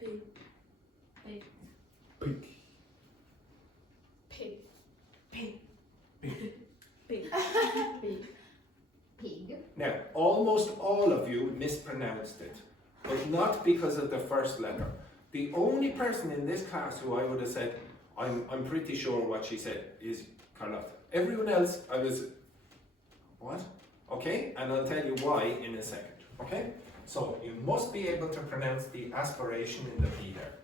Pig. Pig. Pig. Pig. Pig. Pig. Pig. Now, almost all of you mispronounced it, but not because of the first letter. The only person in this class who I would have said, I'm pretty sure what she said, is Carlotta. Everyone else, I was, what? Okay, and I'll tell you why in a second, okay? So, you must be able to pronounce the aspiration in the P there.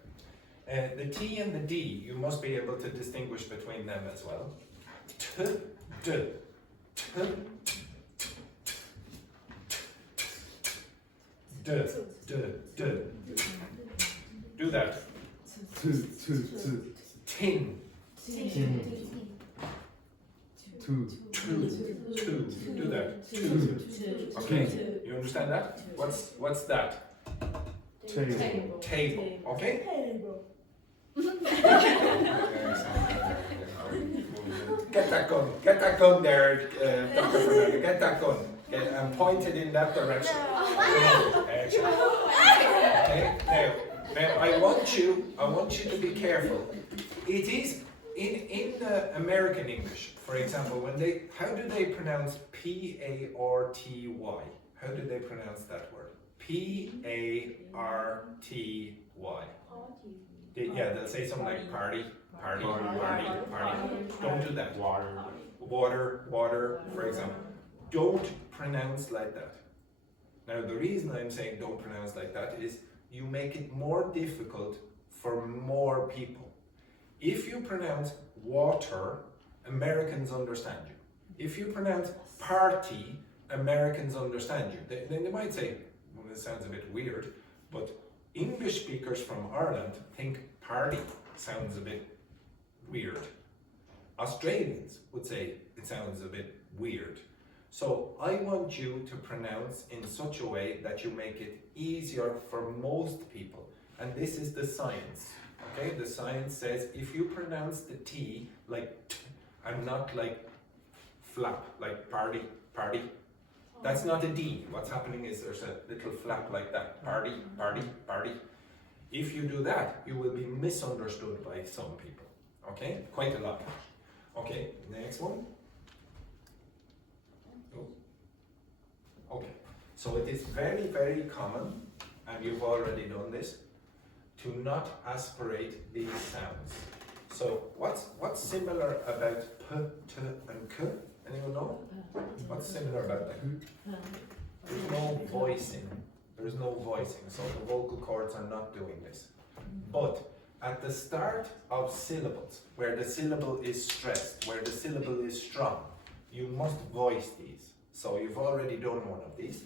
The T and the D, you must be able to distinguish between them as well. T, D, T, D, D, D. Do that. Tin. Two. Do that. Two. Okay. You understand that? What's that? Table. Okay? Get that gun. Get that gun there, Dr. Fernando. Get that gun. And point it in that direction. Okay? Now I want you to be careful. It is in American English, for example, how do they pronounce P-A-R-T-Y? How do they pronounce that word? P-A-R-T-Y. Yeah, they'll say something like party. Don't do that. Water, for example. Don't pronounce like that. Now the reason I'm saying don't pronounce like that is you make it more difficult for more people. If you pronounce water, Americans understand you. If you pronounce party, Americans understand you. Then they might say, well, this sounds a bit weird, but English speakers from Ireland think party sounds a bit weird. Australians would say it sounds a bit weird. So I want you to pronounce in such a way that you make it easier for most people. And this is the science. Okay, the science says if you pronounce the T like T and not like flap, like party, that's not a D. What's happening is there's a little flap like that. Party. If you do that, you will be misunderstood by some people. Okay, quite a lot. Okay, next one. Okay, so it is very, very common, and you've already done this, to not aspirate these sounds. So what's similar about p, t, and k? Anyone know? What's similar about that? There's no voicing. There's no voicing, so the vocal cords are not doing this. But at the start of syllables, where the syllable is stressed, where the syllable is strong, you must voice these. So you've already done one of these.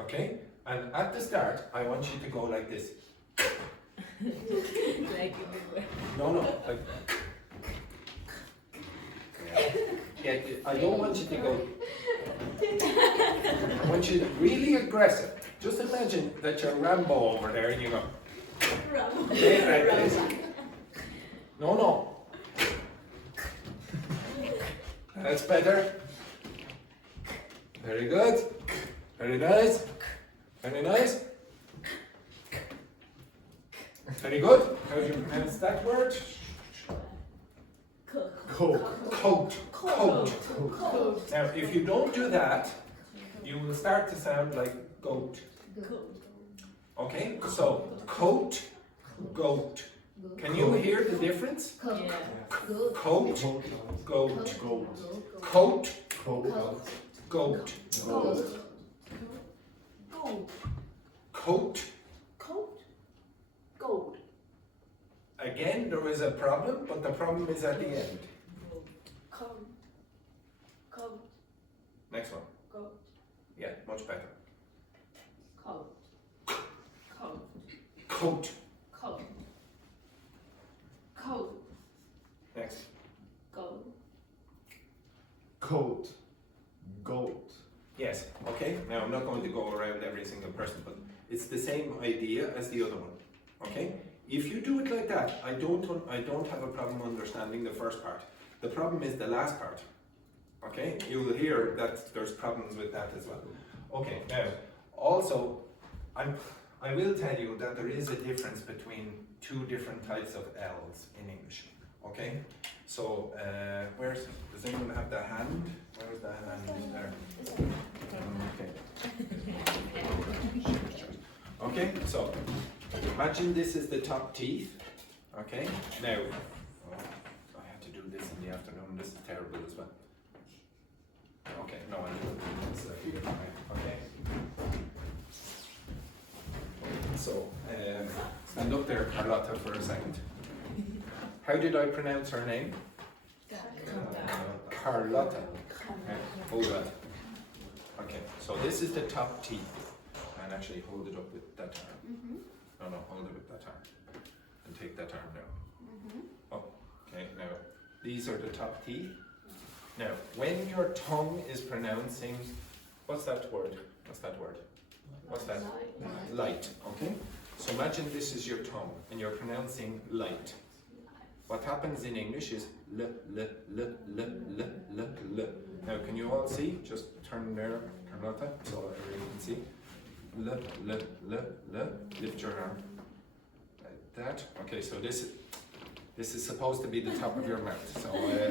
Okay? And at the start, I want you to go like this. No, like. Yeah, I don't want you to go. I want you to really aggressive. Just imagine that you're Rambo over there and you go. Okay, like this. No. That's better. Very good. Very nice. Very nice. Very good. How do you pronounce that word? Coat. Now, if you don't do that, you will start to sound like goat. Okay? So, coat, goat. Can you hear the difference? Yeah. Coat, goat. Coat, goat. Coat. Gold. Again, there is a problem, but the problem is at the end. Coat. Next one. Coat. Yeah, much better. Coat. Coat. Next. Coat. Goat. Yes, okay. Now I'm not going to go around every single person, but it's the same idea as the other one. Okay? If you do it like that, I don't have a problem understanding the first part. The problem is the last part. Okay? You will hear that there's problems with that as well. Okay, now also I will tell you that there is a difference between two different types of L's in English. Okay? So does anyone have the hand? Where's the hand there? Okay, so imagine this is the top teeth. Okay, now I had to do this in the afternoon. This is terrible as well. Okay, no, I'll do it. Okay. So stand up there, Carlotta, for a second. How did I pronounce her name? Carlotta. Okay, hold that. Okay, so this is the top teeth. And actually hold it up with that arm. No, hold it with that arm. And take that arm down. Oh, okay, now these are the top teeth. Now, when your tongue is pronouncing, what's that word? What's that? Light, okay? So imagine this is your tongue and you're pronouncing light. What happens in English is l. Now, can you all see? Just turn there, Carlotta, so everyone can see. L. Lift your arm. Like that. Okay, so this is supposed to be the top of your mouth. So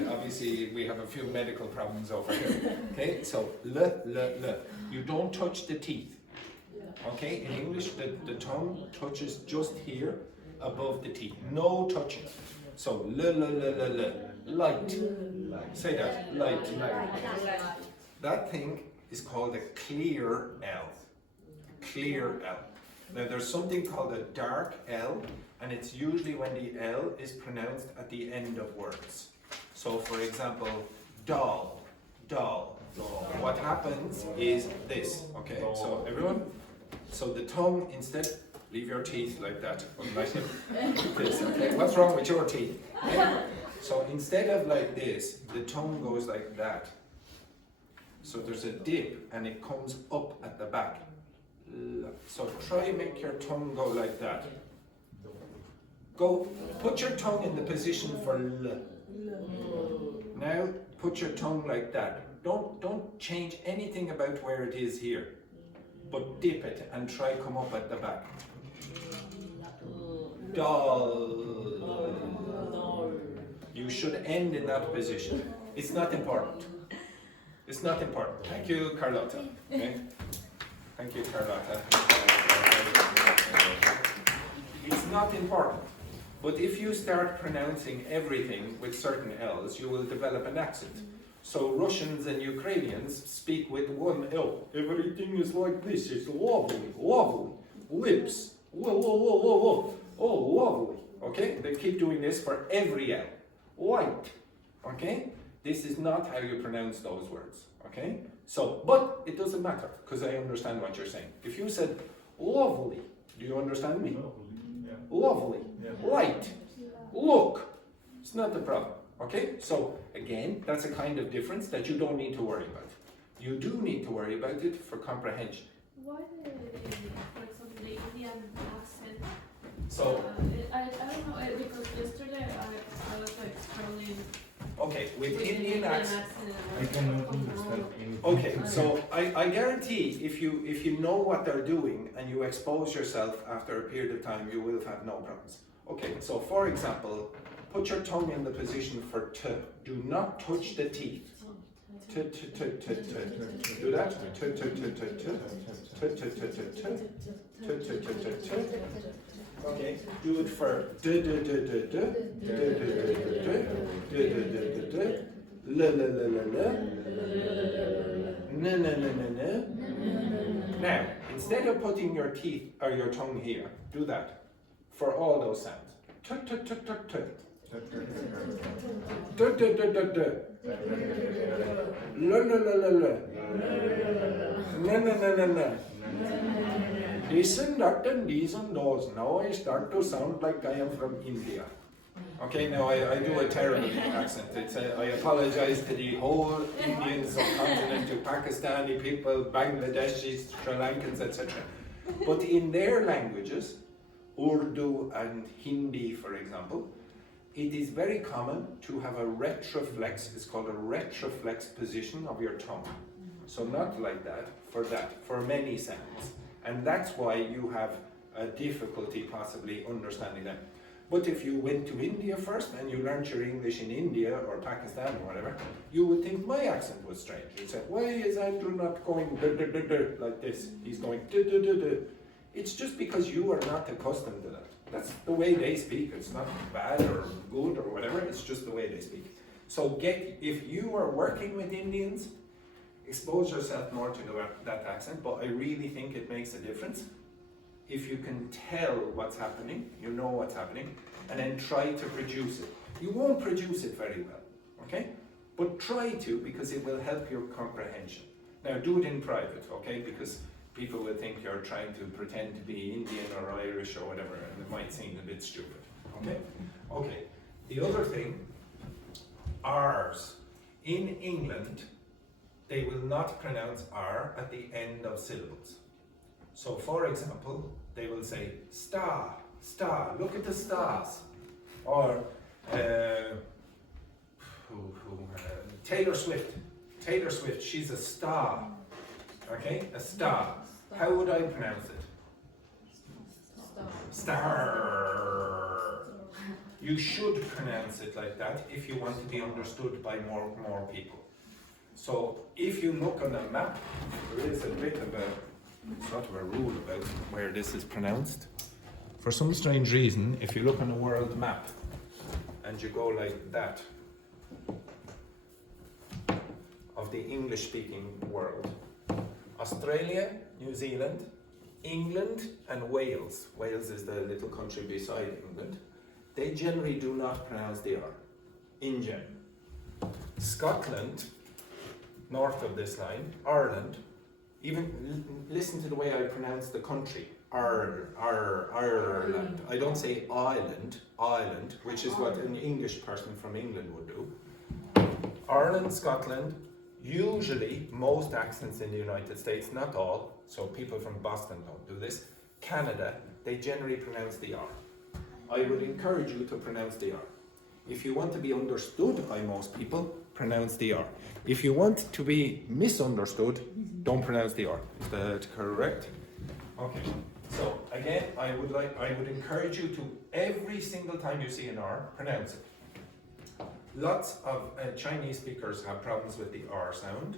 obviously we have a few medical problems over here. Okay, so l. You don't touch the teeth. Okay, in English the tongue touches just here above the teeth. No touching. So l. Light. Say that. Light. That thing is called a clear L. Clear L. Now there's something called a dark L, and it's usually when the L is pronounced at the end of words. So for example, doll. What happens is this, okay? So everyone, so the tongue instead, leave your teeth like that, unlike this, okay? What's wrong with your teeth? Okay? So instead of like this, the tongue goes like that. So there's a dip and it comes up at the back. So try and make your tongue go like that. Go, put your tongue in the position for L. Now put your tongue like that. Don't change anything about where it is here, but dip it and try come up at the back. Doll. You should end in that position. It's not important. It's not important. Thank you, Carlotta. Okay? Thank you, Carlotta. It's not important. But if you start pronouncing everything with certain L's, you will develop an accent. So Russians and Ukrainians speak with one L. Everything is like this. It's lovely, lovely. Lips. Whoa, whoa, whoa, whoa, whoa. Oh, lovely. Okay? They keep doing this for every L. Light. Okay? This is not how you pronounce those words. Okay? So, but it doesn't matter, because I understand what you're saying. If you said lovely, do you understand me? Lovely. Light. Look. It's not the problem. Okay? So, again, that's a kind of difference that you don't need to worry about. You do need to worry about it for comprehension. Why the, for example, the Indian accent? So, I don't know, because yesterday I was like scrolling okay, with Indian accent. I cannot understand anything. Okay, so I guarantee if you know what they're doing and you expose yourself after a period of time, you will have no problems. Okay, so for example, put your tongue in the position for t. Do not touch the teeth. T, t, t, t, t. Do that. T, t, t, t, t. T, t, t, t, t. T, t, t, t, t. Okay, do it for d, d, d, d, d. D, d, d, d, d. D, d, d, d, d. L, l, l, l, l. N, n, n, n, n. Now, instead of putting your teeth or your tongue here, do that for all those sounds. T, t, t, t, t. D, d, d, d, d. L, l, l, l, l. N, n, n, n, n. This and that and these and those. Now I start to sound like I am from India. Okay, now I do a terrible accent. I apologize to the whole Indian subcontinent, to Pakistani people, Bangladeshis, Sri Lankans, etc. But in their languages, Urdu and Hindi, for example, it is very common to have a retroflex. It's called a retroflex position of your tongue. So not like that, for many sounds. And that's why you have a difficulty possibly understanding them. But if you went to India first and you learned your English in India or Pakistan or whatever, you would think my accent was strange. You'd say, why is Andrew not going like this? He's going It's just because you are not accustomed to that. That's the way they speak. It's not bad or good or whatever, it's just the way they speak. So if you are working with Indians, expose yourself more to that accent, but I really think it makes a difference. If you can tell what's happening, you know what's happening, and then try to produce it. You won't produce it very well, okay? But try to, because it will help your comprehension. Now do it in private, okay? Because people will think you're trying to pretend to be Indian or Irish or whatever, and it might seem a bit stupid, okay? Okay, the other thing, R's. In England, they will not pronounce R at the end of syllables. So for example, they will say star, star, look at the stars. Or Taylor Swift, she's a star. Okay, a star. How would I pronounce it? Star. You should pronounce it like that if you want to be understood by more people. So if you look on a map, there is a bit of a sort of a rule about where this is pronounced. For some strange reason, if you look on a world map and you go like that of the English-speaking world, Australia, New Zealand, England and Wales, Wales is the little country beside England, they generally do not pronounce the R, in general. Scotland, north of this line, Ireland, even listen to the way I pronounce the country, Ireland. I don't say island, island, which is what an English person from England would do. Ireland, Scotland, usually most accents in the United States, not all, so people from Boston don't do this. Canada, they generally pronounce the R. I would encourage you to pronounce the R. If you want to be understood by most people, pronounce the R. If you want to be misunderstood, don't pronounce the R. Is that correct? Okay. So again, I would encourage you to, every single time you see an R, pronounce it. lots of Chinese speakers have problems with the R sound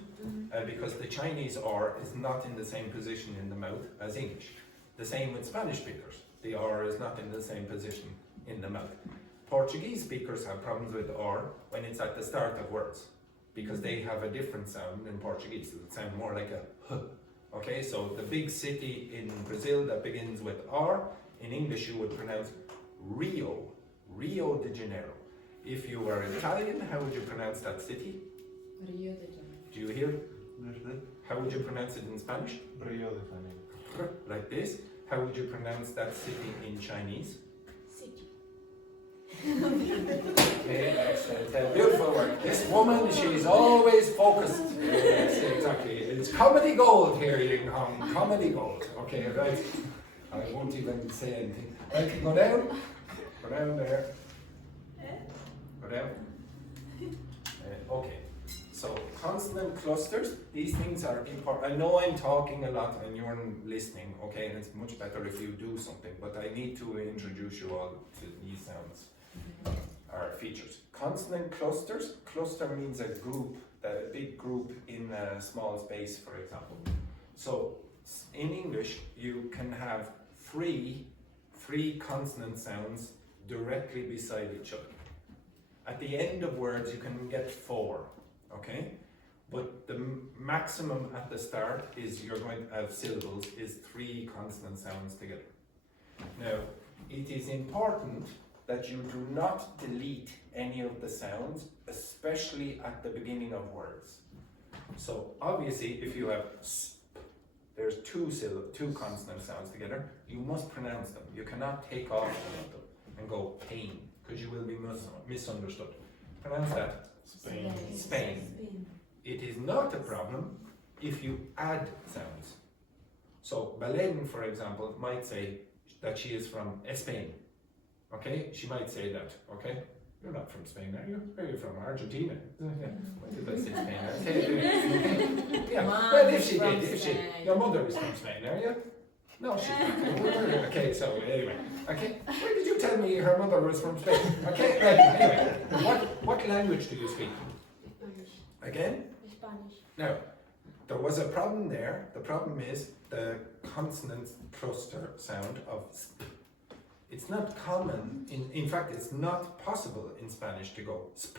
because the Chinese R is not in the same position in the mouth as English. The same with Spanish speakers. The R is not in the same position in the mouth. Portuguese speakers have problems with R when it's at the start of words because they have a different sound in Portuguese. It sounds more like a H. Okay, so the big city in Brazil that begins with R, in English you would pronounce Rio, Rio de Janeiro. If you were Italian, how would you pronounce that city? Rio de Janeiro. Do you hear? How would you pronounce it in Spanish? Rio de Janeiro. Like this. How would you pronounce that city in Chinese? City. Okay, excellent. Beautiful work. This woman, she's always focused. Yes, exactly. It's comedy gold here, Ying Hong. Comedy gold. Okay, right. I won't even say anything. Right, go down. Go down there. Go down. Okay. So consonant clusters, these things are important. I know I'm talking a lot and you're listening, okay, and it's much better if you do something, but I need to introduce you all to these sounds or features. Consonant clusters, cluster means a group, a big group in a small space, for example. So in English, you can have three consonant sounds directly beside each other. At the end of words, you can get 4. Okay, but the maximum at the start is you're going to have syllables is 3 consonant sounds together. Now, it is important that you do not delete any of the sounds, especially at the beginning of words. So obviously, if you have sp, there's 2 consonant sounds together. You must pronounce them. You cannot take off one of them and go pain because you will be misunderstood. Pronounce that. Spain. Spain. It is not a problem if you add sounds. So Belen, for example, might say that she is from Spain. Okay, she might say that. Okay, you're not from Spain, are you? Are you from Argentina? Yeah. Why did I say Spain? I say, yeah. Well, if she did, your mother is from Spain, are you? No, she's not. Okay, so anyway, okay. Why did you tell me her mother was from Spain? Okay, right, anyway. What language do you speak? Spanish. Again? Spanish. Now, there was a problem there. The problem is the consonant cluster sound of sp. It's not common, in fact, it's not possible in Spanish to go sp.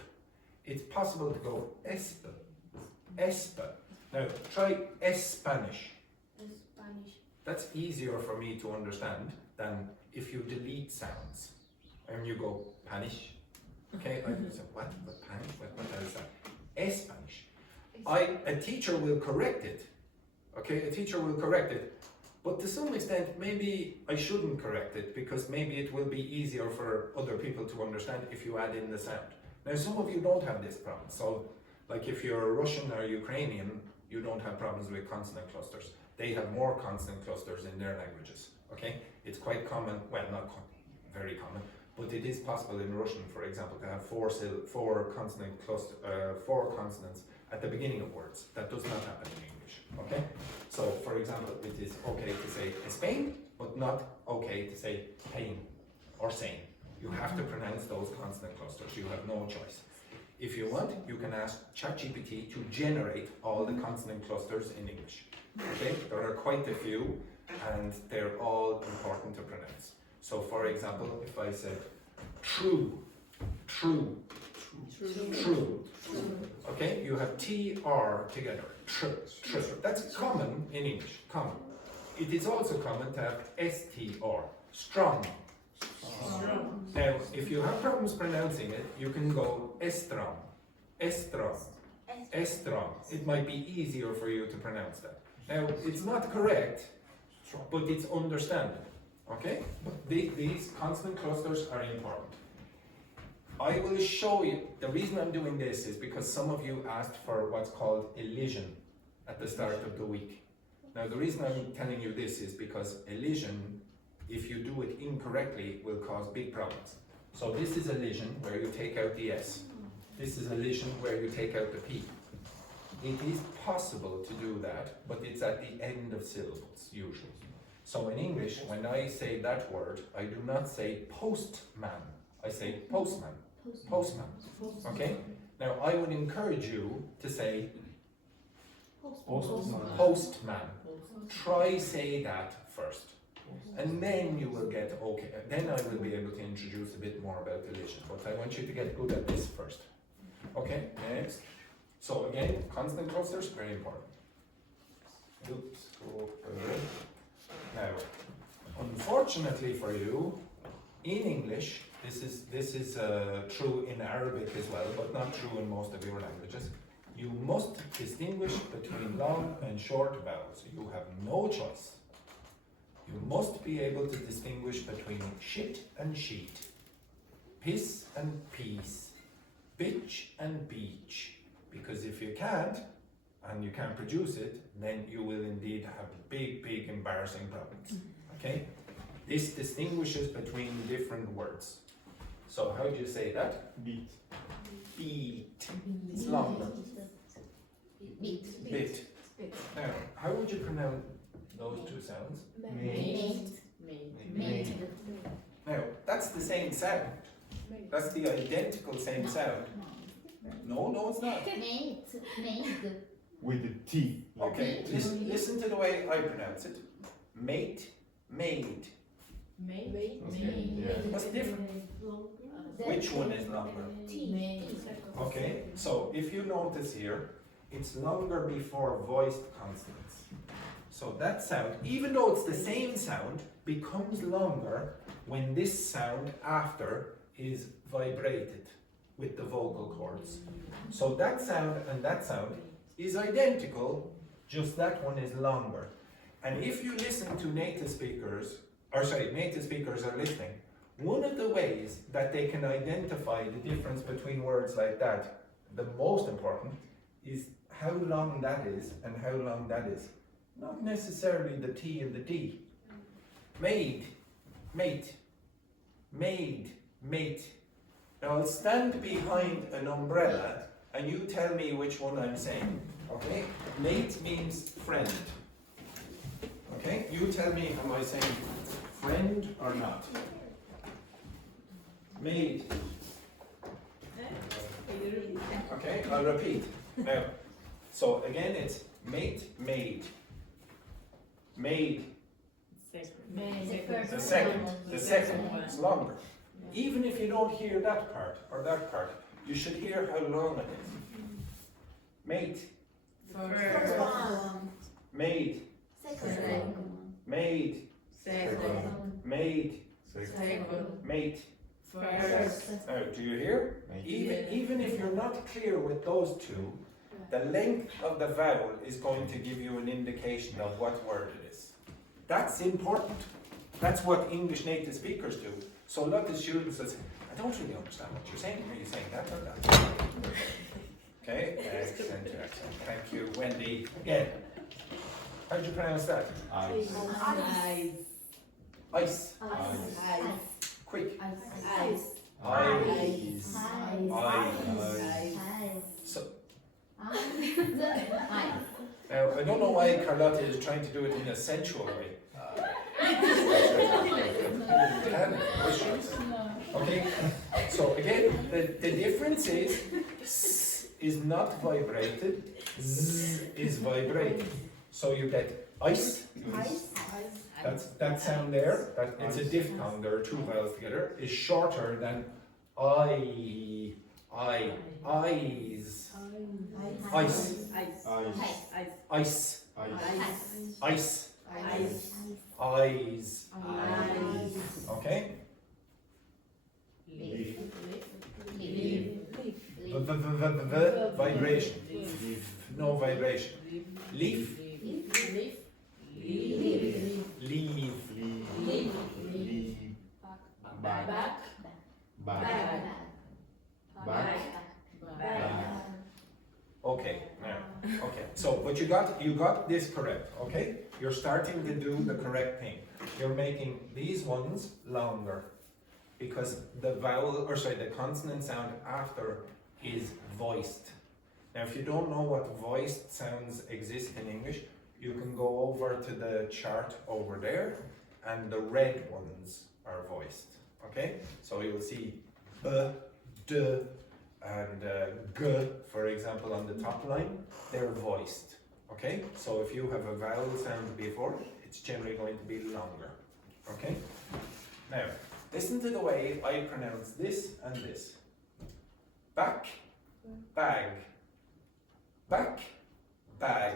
It's possible to go esp. Esp. Now, try Spanish. Spanish. That's easier for me to understand than if you delete sounds and you go Spanish. Okay, I say what Spanish? What is that? Spanish. A teacher will correct it. Okay, a teacher will correct it, but to some extent maybe I shouldn't correct it because maybe it will be easier for other people to understand if you add in the sound. Now some of you don't have this problem. So, like if you're Russian or Ukrainian, you don't have problems with consonant clusters. They have more consonant clusters in their languages, okay? It's quite common, well not very common, but it is possible in Russian, for example, to have 4 consonants at the beginning of words. That does not happen in English, okay? So, for example, it is okay to say Spain, but not okay to say pain or sane. You have to pronounce those consonant clusters, you have no choice. If you want, you can ask ChatGPT to generate all the consonant clusters in English. Okay, there are quite a few and they're all important to pronounce. So for example, if I said true, okay, you have TR together, tr. That's common in English, common. It is also common to have STR, strong. Now, if you have problems pronouncing it, you can go strong. It might be easier for you to pronounce that. Now, it's not correct, but it's understandable, okay? These consonant clusters are important. I will show you, the reason I'm doing this is because some of you asked for what's called elision at the start of the week. Now, the reason I'm telling you this is because elision, if you do it incorrectly, will cause big problems. So this is elision, where you take out the S. This is elision, where you take out the P. It is possible to do that, but it's at the end of syllables, usually. So in English, when I say that word, I do not say postman, I say postman. Postman. Okay? Now I would encourage you to say postman. Try say that first. And then you will get okay. Then I will be able to introduce a bit more about deletion. But I want you to get good at this first. Okay, next. So again, consonant clusters, very important. Oops. Now, unfortunately for you, in English, this is true in Arabic as well, but not true in most of your languages. You must distinguish between long and short vowels. You have no choice. You must be able to distinguish between shit and sheet, piss and peace, bitch and beach. Because if you can't, and you can't produce it, then you will indeed have big embarrassing problems. Okay? This distinguishes between different words. So how do you say that? Beat. Beat. It's longer. Bit. Now, how would you pronounce those two sounds? Made. Now, that's the same sound. That's the identical same sound. No, it's not. With the T. Okay, listen to the way I pronounce it. Mate, made. What's the difference? Which one is longer? Okay, so if you notice here, it's longer before voiced consonants. So that sound, even though it's the same sound, becomes longer when this sound after is vibrated with the vocal cords. So that sound and that sound is identical, just that one is longer. And if you listen to native speakers are listening, one of the ways that they can identify the difference between words like that, the most important, is how long that is and how long that is. Not necessarily the T and the D. Made, mate, made, mate. Now I'll stand behind an umbrella and you tell me which one I'm saying. Okay? Mate means friend. Okay? You tell me, am I saying friend or not? Made. Okay, I'll repeat. Now, so again it's mate, made. Made. The second. It's longer. Even if you don't hear that part or that part, you should hear how long it is. Mate. Made. Made. Made. Mate. Now, do you hear? Even if you're not clear with those two, the length of the vowel is going to give you an indication of what word it is. That's important. That's what English native speakers do. So a lot of students says, I don't really understand what you're saying. Are you saying that or that? Okay, excellent. Thank you, Wendy. Again, how do you pronounce that? Ice. Ice. Quick. Eyes. So, now, I don't know why Carlotta is trying to do it in a sensual way. Okay, so again, the difference is S is not vibrated, Z is vibrated. So you get ice. That's that sound there. It's a diphthong. There are two vowels together. Is shorter than I. Eyes. Ice. Ice. Ice. Eyes. Okay? Vibration. No vibration. Leaf. Leave. Back. Okay, now, okay. So, but you got this correct, okay? You're starting to do the correct thing. You're making these ones longer because the consonant sound after is voiced. Now, if you don't know what voiced sounds exist in English, you can go over to the chart over there, and the red ones are voiced. Okay, so you will see b, d and g, for example, on the top line, they're voiced. Okay, so if you have a vowel sound before, it's generally going to be longer. Okay, now listen to the way I pronounce this and this. Back, bag, back, bag.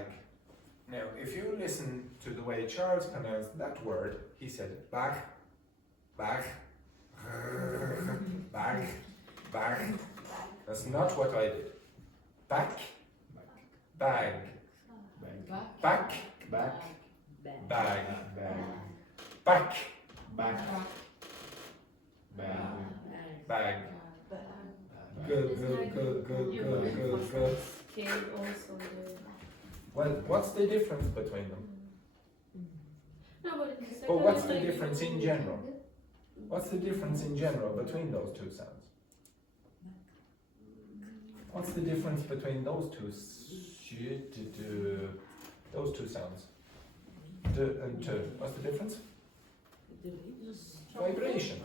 Now, if you listen to the way Charles pronounced that word, he said bag, bag, bag, bag. That's not what I did. Back, bag, back, Back, bag, bag, back, back, bag, bag. Good, good, good, good, good, good, good. K also the. Well, what's the difference between them? No, but in the second But what's one, the like, difference in general? What's the difference in general between those two sounds? What's the difference between those two sounds? D and t. What's the difference? Vibration.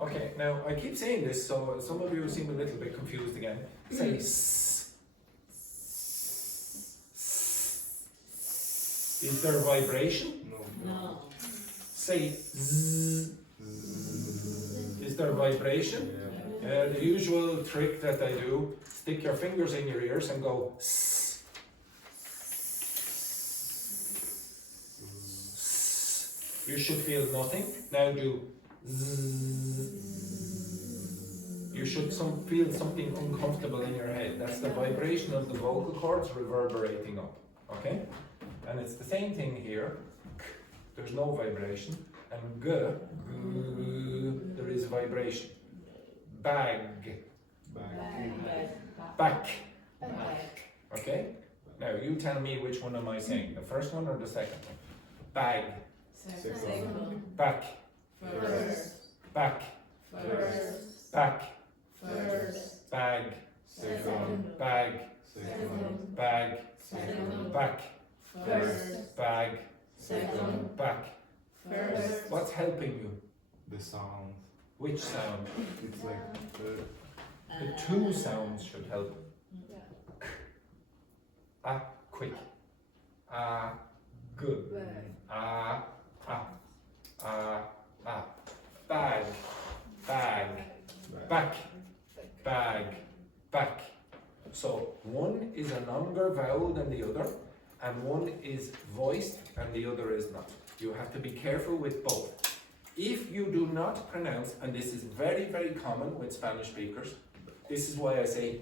Okay, now I keep saying this, so some of you seem a little bit confused again. Say s. Is there vibration? No. Say z. Is there vibration? The usual trick that I do, stick your fingers in your ears and go s. You should feel nothing. Now do z. You should feel something uncomfortable in your head. That's the vibration of the vocal cords reverberating up. Okay? And it's the same thing here. There's no vibration. And g, there is vibration. Bag. Back. Okay? Now you tell me which one am I saying, the first one or the second one? Bag. Second. Back. First. Back. First. Back. First. Bag. Second. Bag. Second. Bag. Second. Back. First. Bag. Second. Back. First. What's helping you? the sound. Which sound? It's like The two sounds should help. Ah, quick. Ah, good. Ah, ah. Ah, ah. Bag. Bag. Back. Bag. Back. So one is a longer vowel than the other, and one is voiced and the other is not. You have to be careful with both. If you do not pronounce, and this is very, very common with Spanish speakers, this is why I say,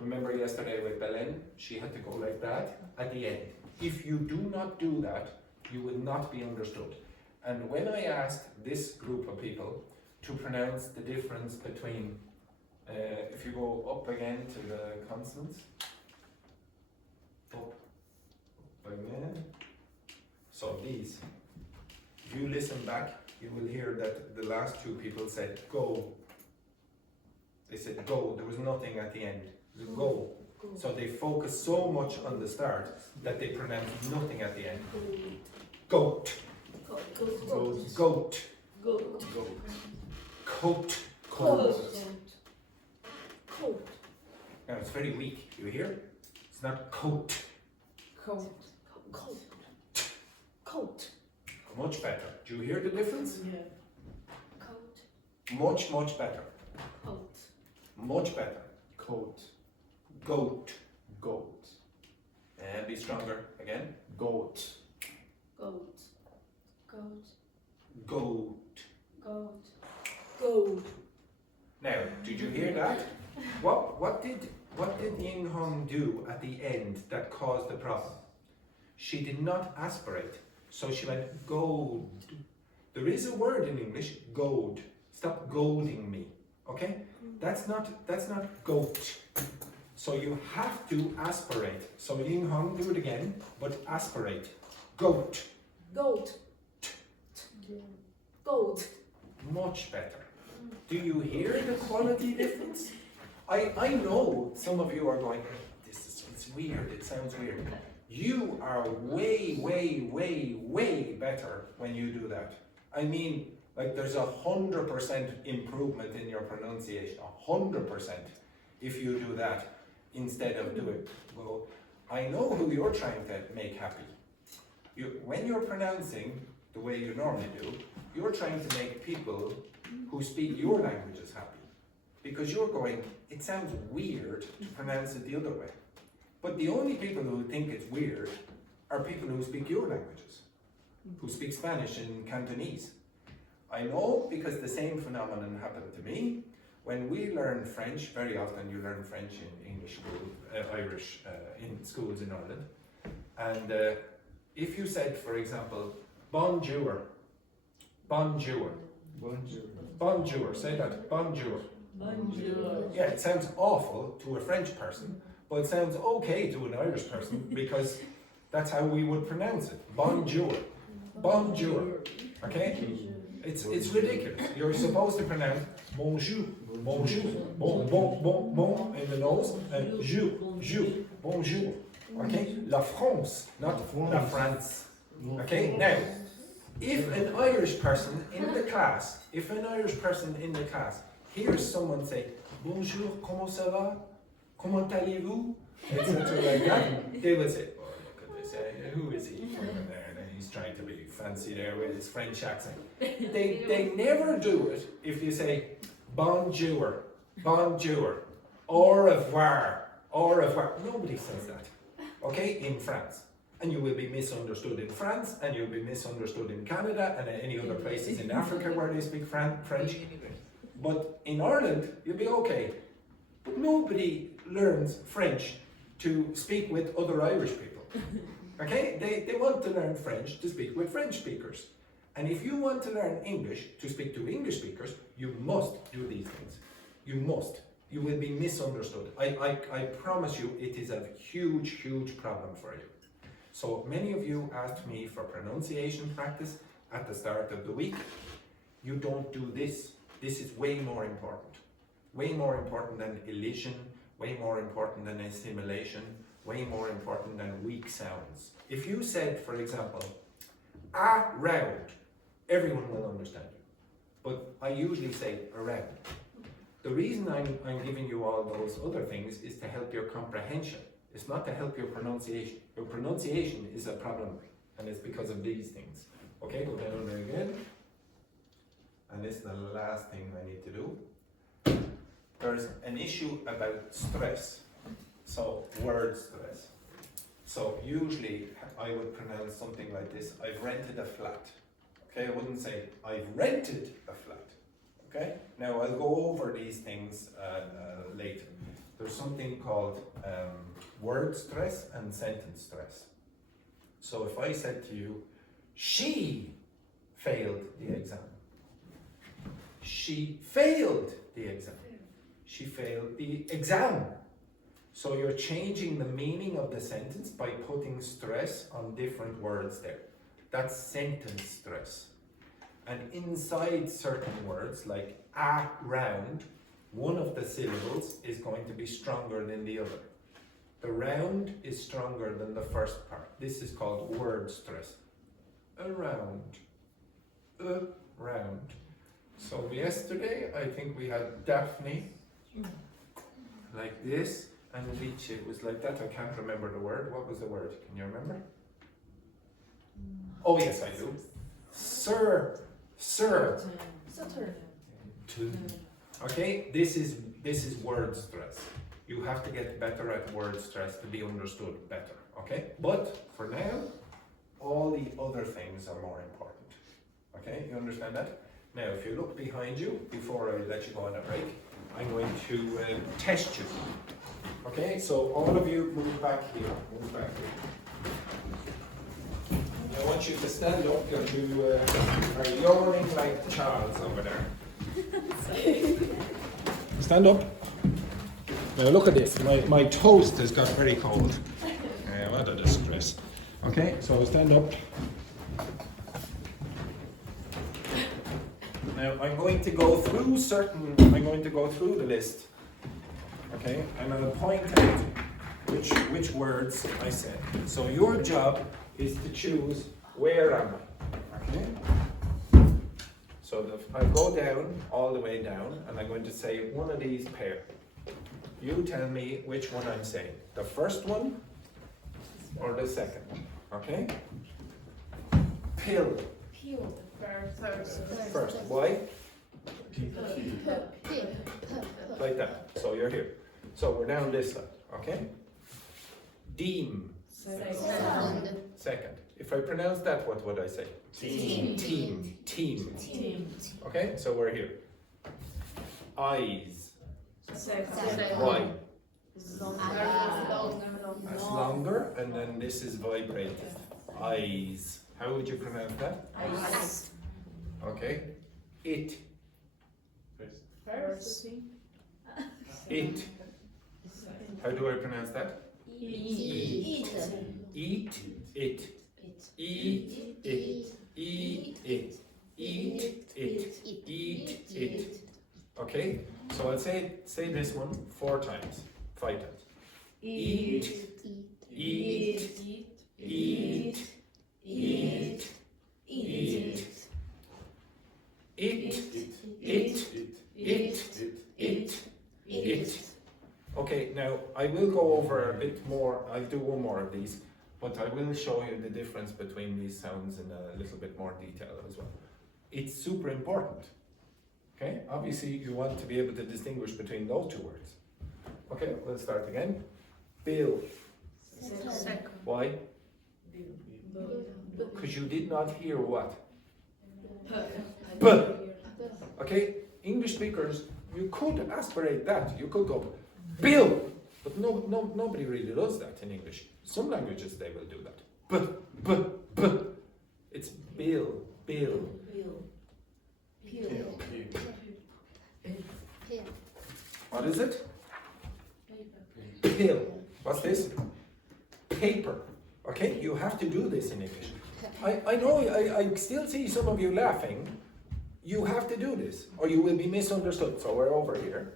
remember yesterday with Belen, she had to go like that at the end. If you do not do that, you will not be understood. And when I asked this group of people to pronounce the difference between, if you go up again to the consonants, up again, so these, if you listen back, you will hear that the last two people said go. They said go, there was nothing at the end, it was go. So they focus so much on the start that they pronounce nothing at the end. Goat. Goat. Goat. Coat. Coat. Now it's very weak, you hear? It's not coat. Coat. Coat. Much better. Do you hear the difference? Yeah. Coat. Much, much better. Coat. Much better. coat, Goat. goat, And be stronger again. goat, Goat. Goat. Goat. Goat. Goat. Now, did you hear that? What did Ying Hong do at the end that caused the problem? She did not aspirate, so she went goad. There is a word in English, goad. Stop goading me, okay? That's not goat. So you have to aspirate. So Ying Hong, do it again, but aspirate. Goat. Goat. Goat. Much better. Do you hear the quality difference? I know some of you are going, it's weird, it sounds weird. You are way, way, way, way better when you do that. I mean, Like there's 100% improvement in your pronunciation, 100% if you do that instead of doing, well, I know who you're trying to make happy. When you're pronouncing the way you normally do, you're trying to make people who speak your languages happy. Because you're going, it sounds weird to pronounce it the other way. But the only people who think it's weird are people who speak your languages, who speak Spanish and Cantonese. I know because the same phenomenon happened to me. When we learn French, very often you learn French in English school, Irish in schools in Ireland. And if you said, for example, bonjour, bonjour, Bonjour. bonjour, say that, bonjour. Bonjour. Yeah, it sounds awful to a French person, but it sounds okay to an Irish person because that's how we would pronounce it. Bonjour, bonjour, okay? It's ridiculous. You're supposed to pronounce bonjour, bonjour, bon in the nose, and jour, bonjour, okay? La France, not la France, okay? Now, if an Irish person in the class, hears someone say, bonjour, comment ça va? Comment allez-vous? Etc. like that, they would say, oh, look at this, who is he from there? And he's trying to be fancy there with his French accent. They never do it if you say, bonjour, bonjour, au revoir, au revoir. Nobody says that, okay, in France. And you will be misunderstood in France, and you'll be misunderstood in Canada, and any other places in Africa where they speak French. But in Ireland, you'll be okay. But nobody learns French to speak with other Irish people. Okay? They want to learn French to speak with French speakers. And if you want to learn English to speak to English speakers, you must do these things. You must. You will be misunderstood. I promise you, it is a huge, huge problem for you. So many of you asked me for pronunciation practice at the start of the week. You don't do this. This is way more important. Way more important than elision, way more important than assimilation, way more important than weak sounds. If you said, for example, around, everyone will understand you. But I usually say around. The reason I'm giving you all those other things is to help your comprehension. It's not to help your pronunciation. Your pronunciation is a problem, and it's because of these things. Okay, go down there again. And this is the last thing I need to do. There's an issue about stress. So, word stress. So, usually I would pronounce something like this: I've rented a flat. Okay, I wouldn't say I've rented a flat. Okay, now I'll go over these things later. There's something called word stress and sentence stress. So if I said to you, she failed the exam. She failed the exam. She failed the exam. So you're changing the meaning of the sentence by putting stress on different words there. That's sentence stress. And inside certain words, like around, one of the syllables is going to be stronger than the other. The round is stronger than the first part. This is called word stress. Around. Around. So yesterday, I think we had Daphne like this, and Alicia was like that. I can't remember the word. What was the word? Can you remember? Oh yes, I do. Sir. Okay, this is word stress. You have to get better at word stress to be understood better. Okay, but for now, all the other things are more important. Okay, you understand that? Now, if you look behind you before I let you go on a break, I'm going to test you. Okay, so all of you move back here. Move back here. I want you to stand up because you are yawning like Charles over there. Stand up. Now look at this. My toast has got very cold. What a distress. Okay, so stand up. Now I'm going to go through the list. Okay, and I'll point out which words I said. So your job is to choose where am I. Okay? So So I go down, all the way down, and I'm going to say one of these pair. You tell me which one I'm saying. The first one or the second one, okay? Pill. First. Why? Like that. So you're here. So we're down this side, okay? Deem. Second. If I pronounce that, what would I say? Team. Okay, so we're here. Eyes. Why? That's longer, and then this is vibrating. Eyes. How would you pronounce that? Eyes. Okay. It. First. It. How do I pronounce that? Eat. Eat. It. Eat it. Eat it. Eat it. Eat it. Okay? So I'll say this one 4 times. 5 times. Eat. Eat. Eat. Eat. Eat. It. Okay, now I will go over a bit more. I'll do one more of these, but I will show you the difference between these sounds in a little bit more detail as well. It's super important. Okay, obviously you want to be able to distinguish between those 2 words. Okay, we'll start again. Bill. Why? Because you did not hear what? B. Okay, English speakers, you could aspirate that. You could go Bill, but nobody really does that in English. Some languages they will do that. B. It's Bill. What is it? Pill. What's this? Paper. Okay, you have to do this in English. I know, I still see some of you laughing. You have to do this, or you will be misunderstood. So we're over here.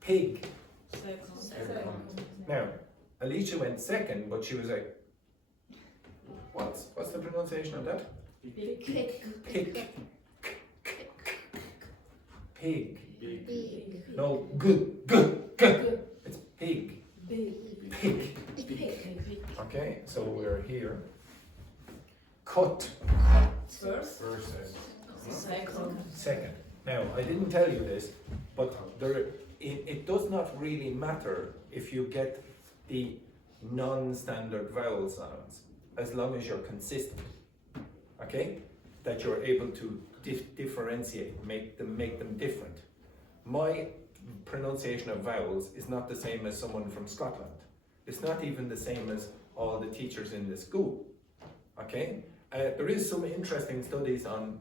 Pig. Now, Alicia went second, but she was like, what's the pronunciation of that? Pig. Pig. No, g. It's pig. Pig. Okay, so we're here. Cut. First. Second. Now, I didn't tell you this, but it does not really matter if you get the non-standard vowel sounds, as long as you're consistent. Okay? That you're able to differentiate, make them different. My pronunciation of vowels is not the same as someone from Scotland. It's not even the same as all the teachers in the school. Okay? There is some interesting studies on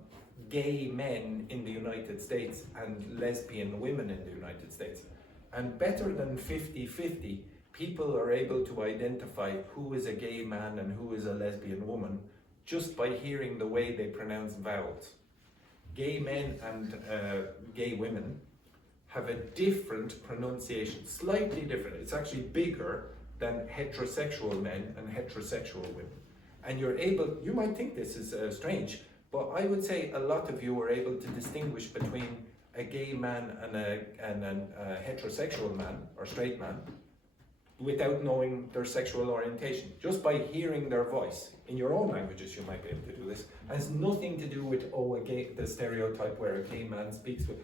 gay men in the United States and lesbian women in the United States. And better than 50-50, people are able to identify who is a gay man and who is a lesbian woman just by hearing the way they pronounce vowels. Gay men and gay women have a different pronunciation, slightly different. It's actually bigger than heterosexual men and heterosexual women. And you might think this is strange, but I would say a lot of you are able to distinguish between a gay man and a heterosexual man or straight man without knowing their sexual orientation. Just by hearing their voice. In your own languages you might be able to do this. It has nothing to do with the stereotype where a gay man speaks with,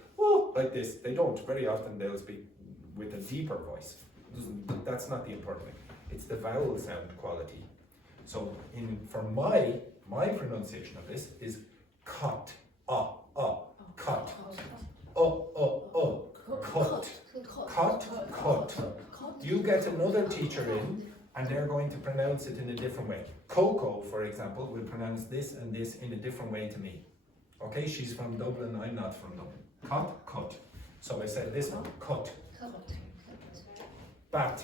like this. They don't. Very often they'll speak with a deeper voice. That's not the important thing. It's the vowel sound quality. So for my pronunciation of this is cut, cut, cut. You get another teacher in and they're going to pronounce it in a different way. Coco, for example, will pronounce this and this in a different way to me. Okay, she's from Dublin, I'm not from Dublin. Cut. So I said this one, cut. Bat.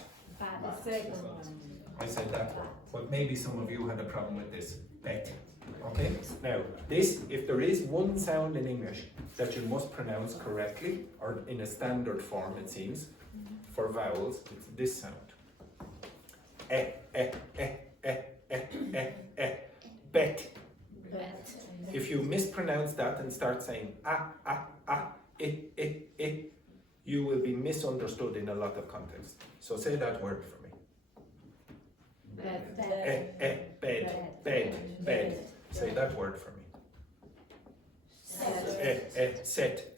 I said that, but maybe some of you had a problem with this. Bet. Okay? Now, if there is one sound in English that you must pronounce correctly, or in a standard form it seems, for vowels, it's this sound. Bet. If you mispronounce that and start saying you will be misunderstood in a lot of contexts. So say that word for me. Bed. Say that word for me. Set.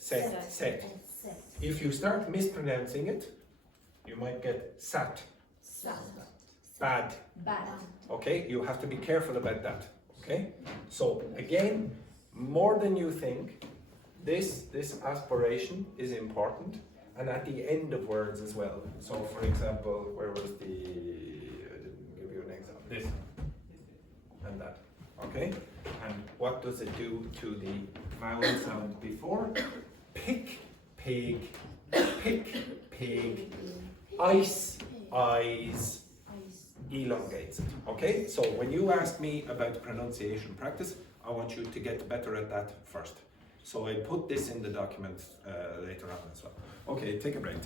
If you start mispronouncing it, you might get sat. Bad. Okay, you have to be careful about that. Okay, so again, more than you think, this aspiration is important, and at the end of words as well. So, for example, where was the? I didn't give you an example. This and that. Okay, and what does it do to the vowel sound before? Pick, pig, ice, eyes. Elongates it. Okay, so when you ask me about pronunciation practice, I want you to get better at that first. So I put this in the document later on as well. Okay, take a break.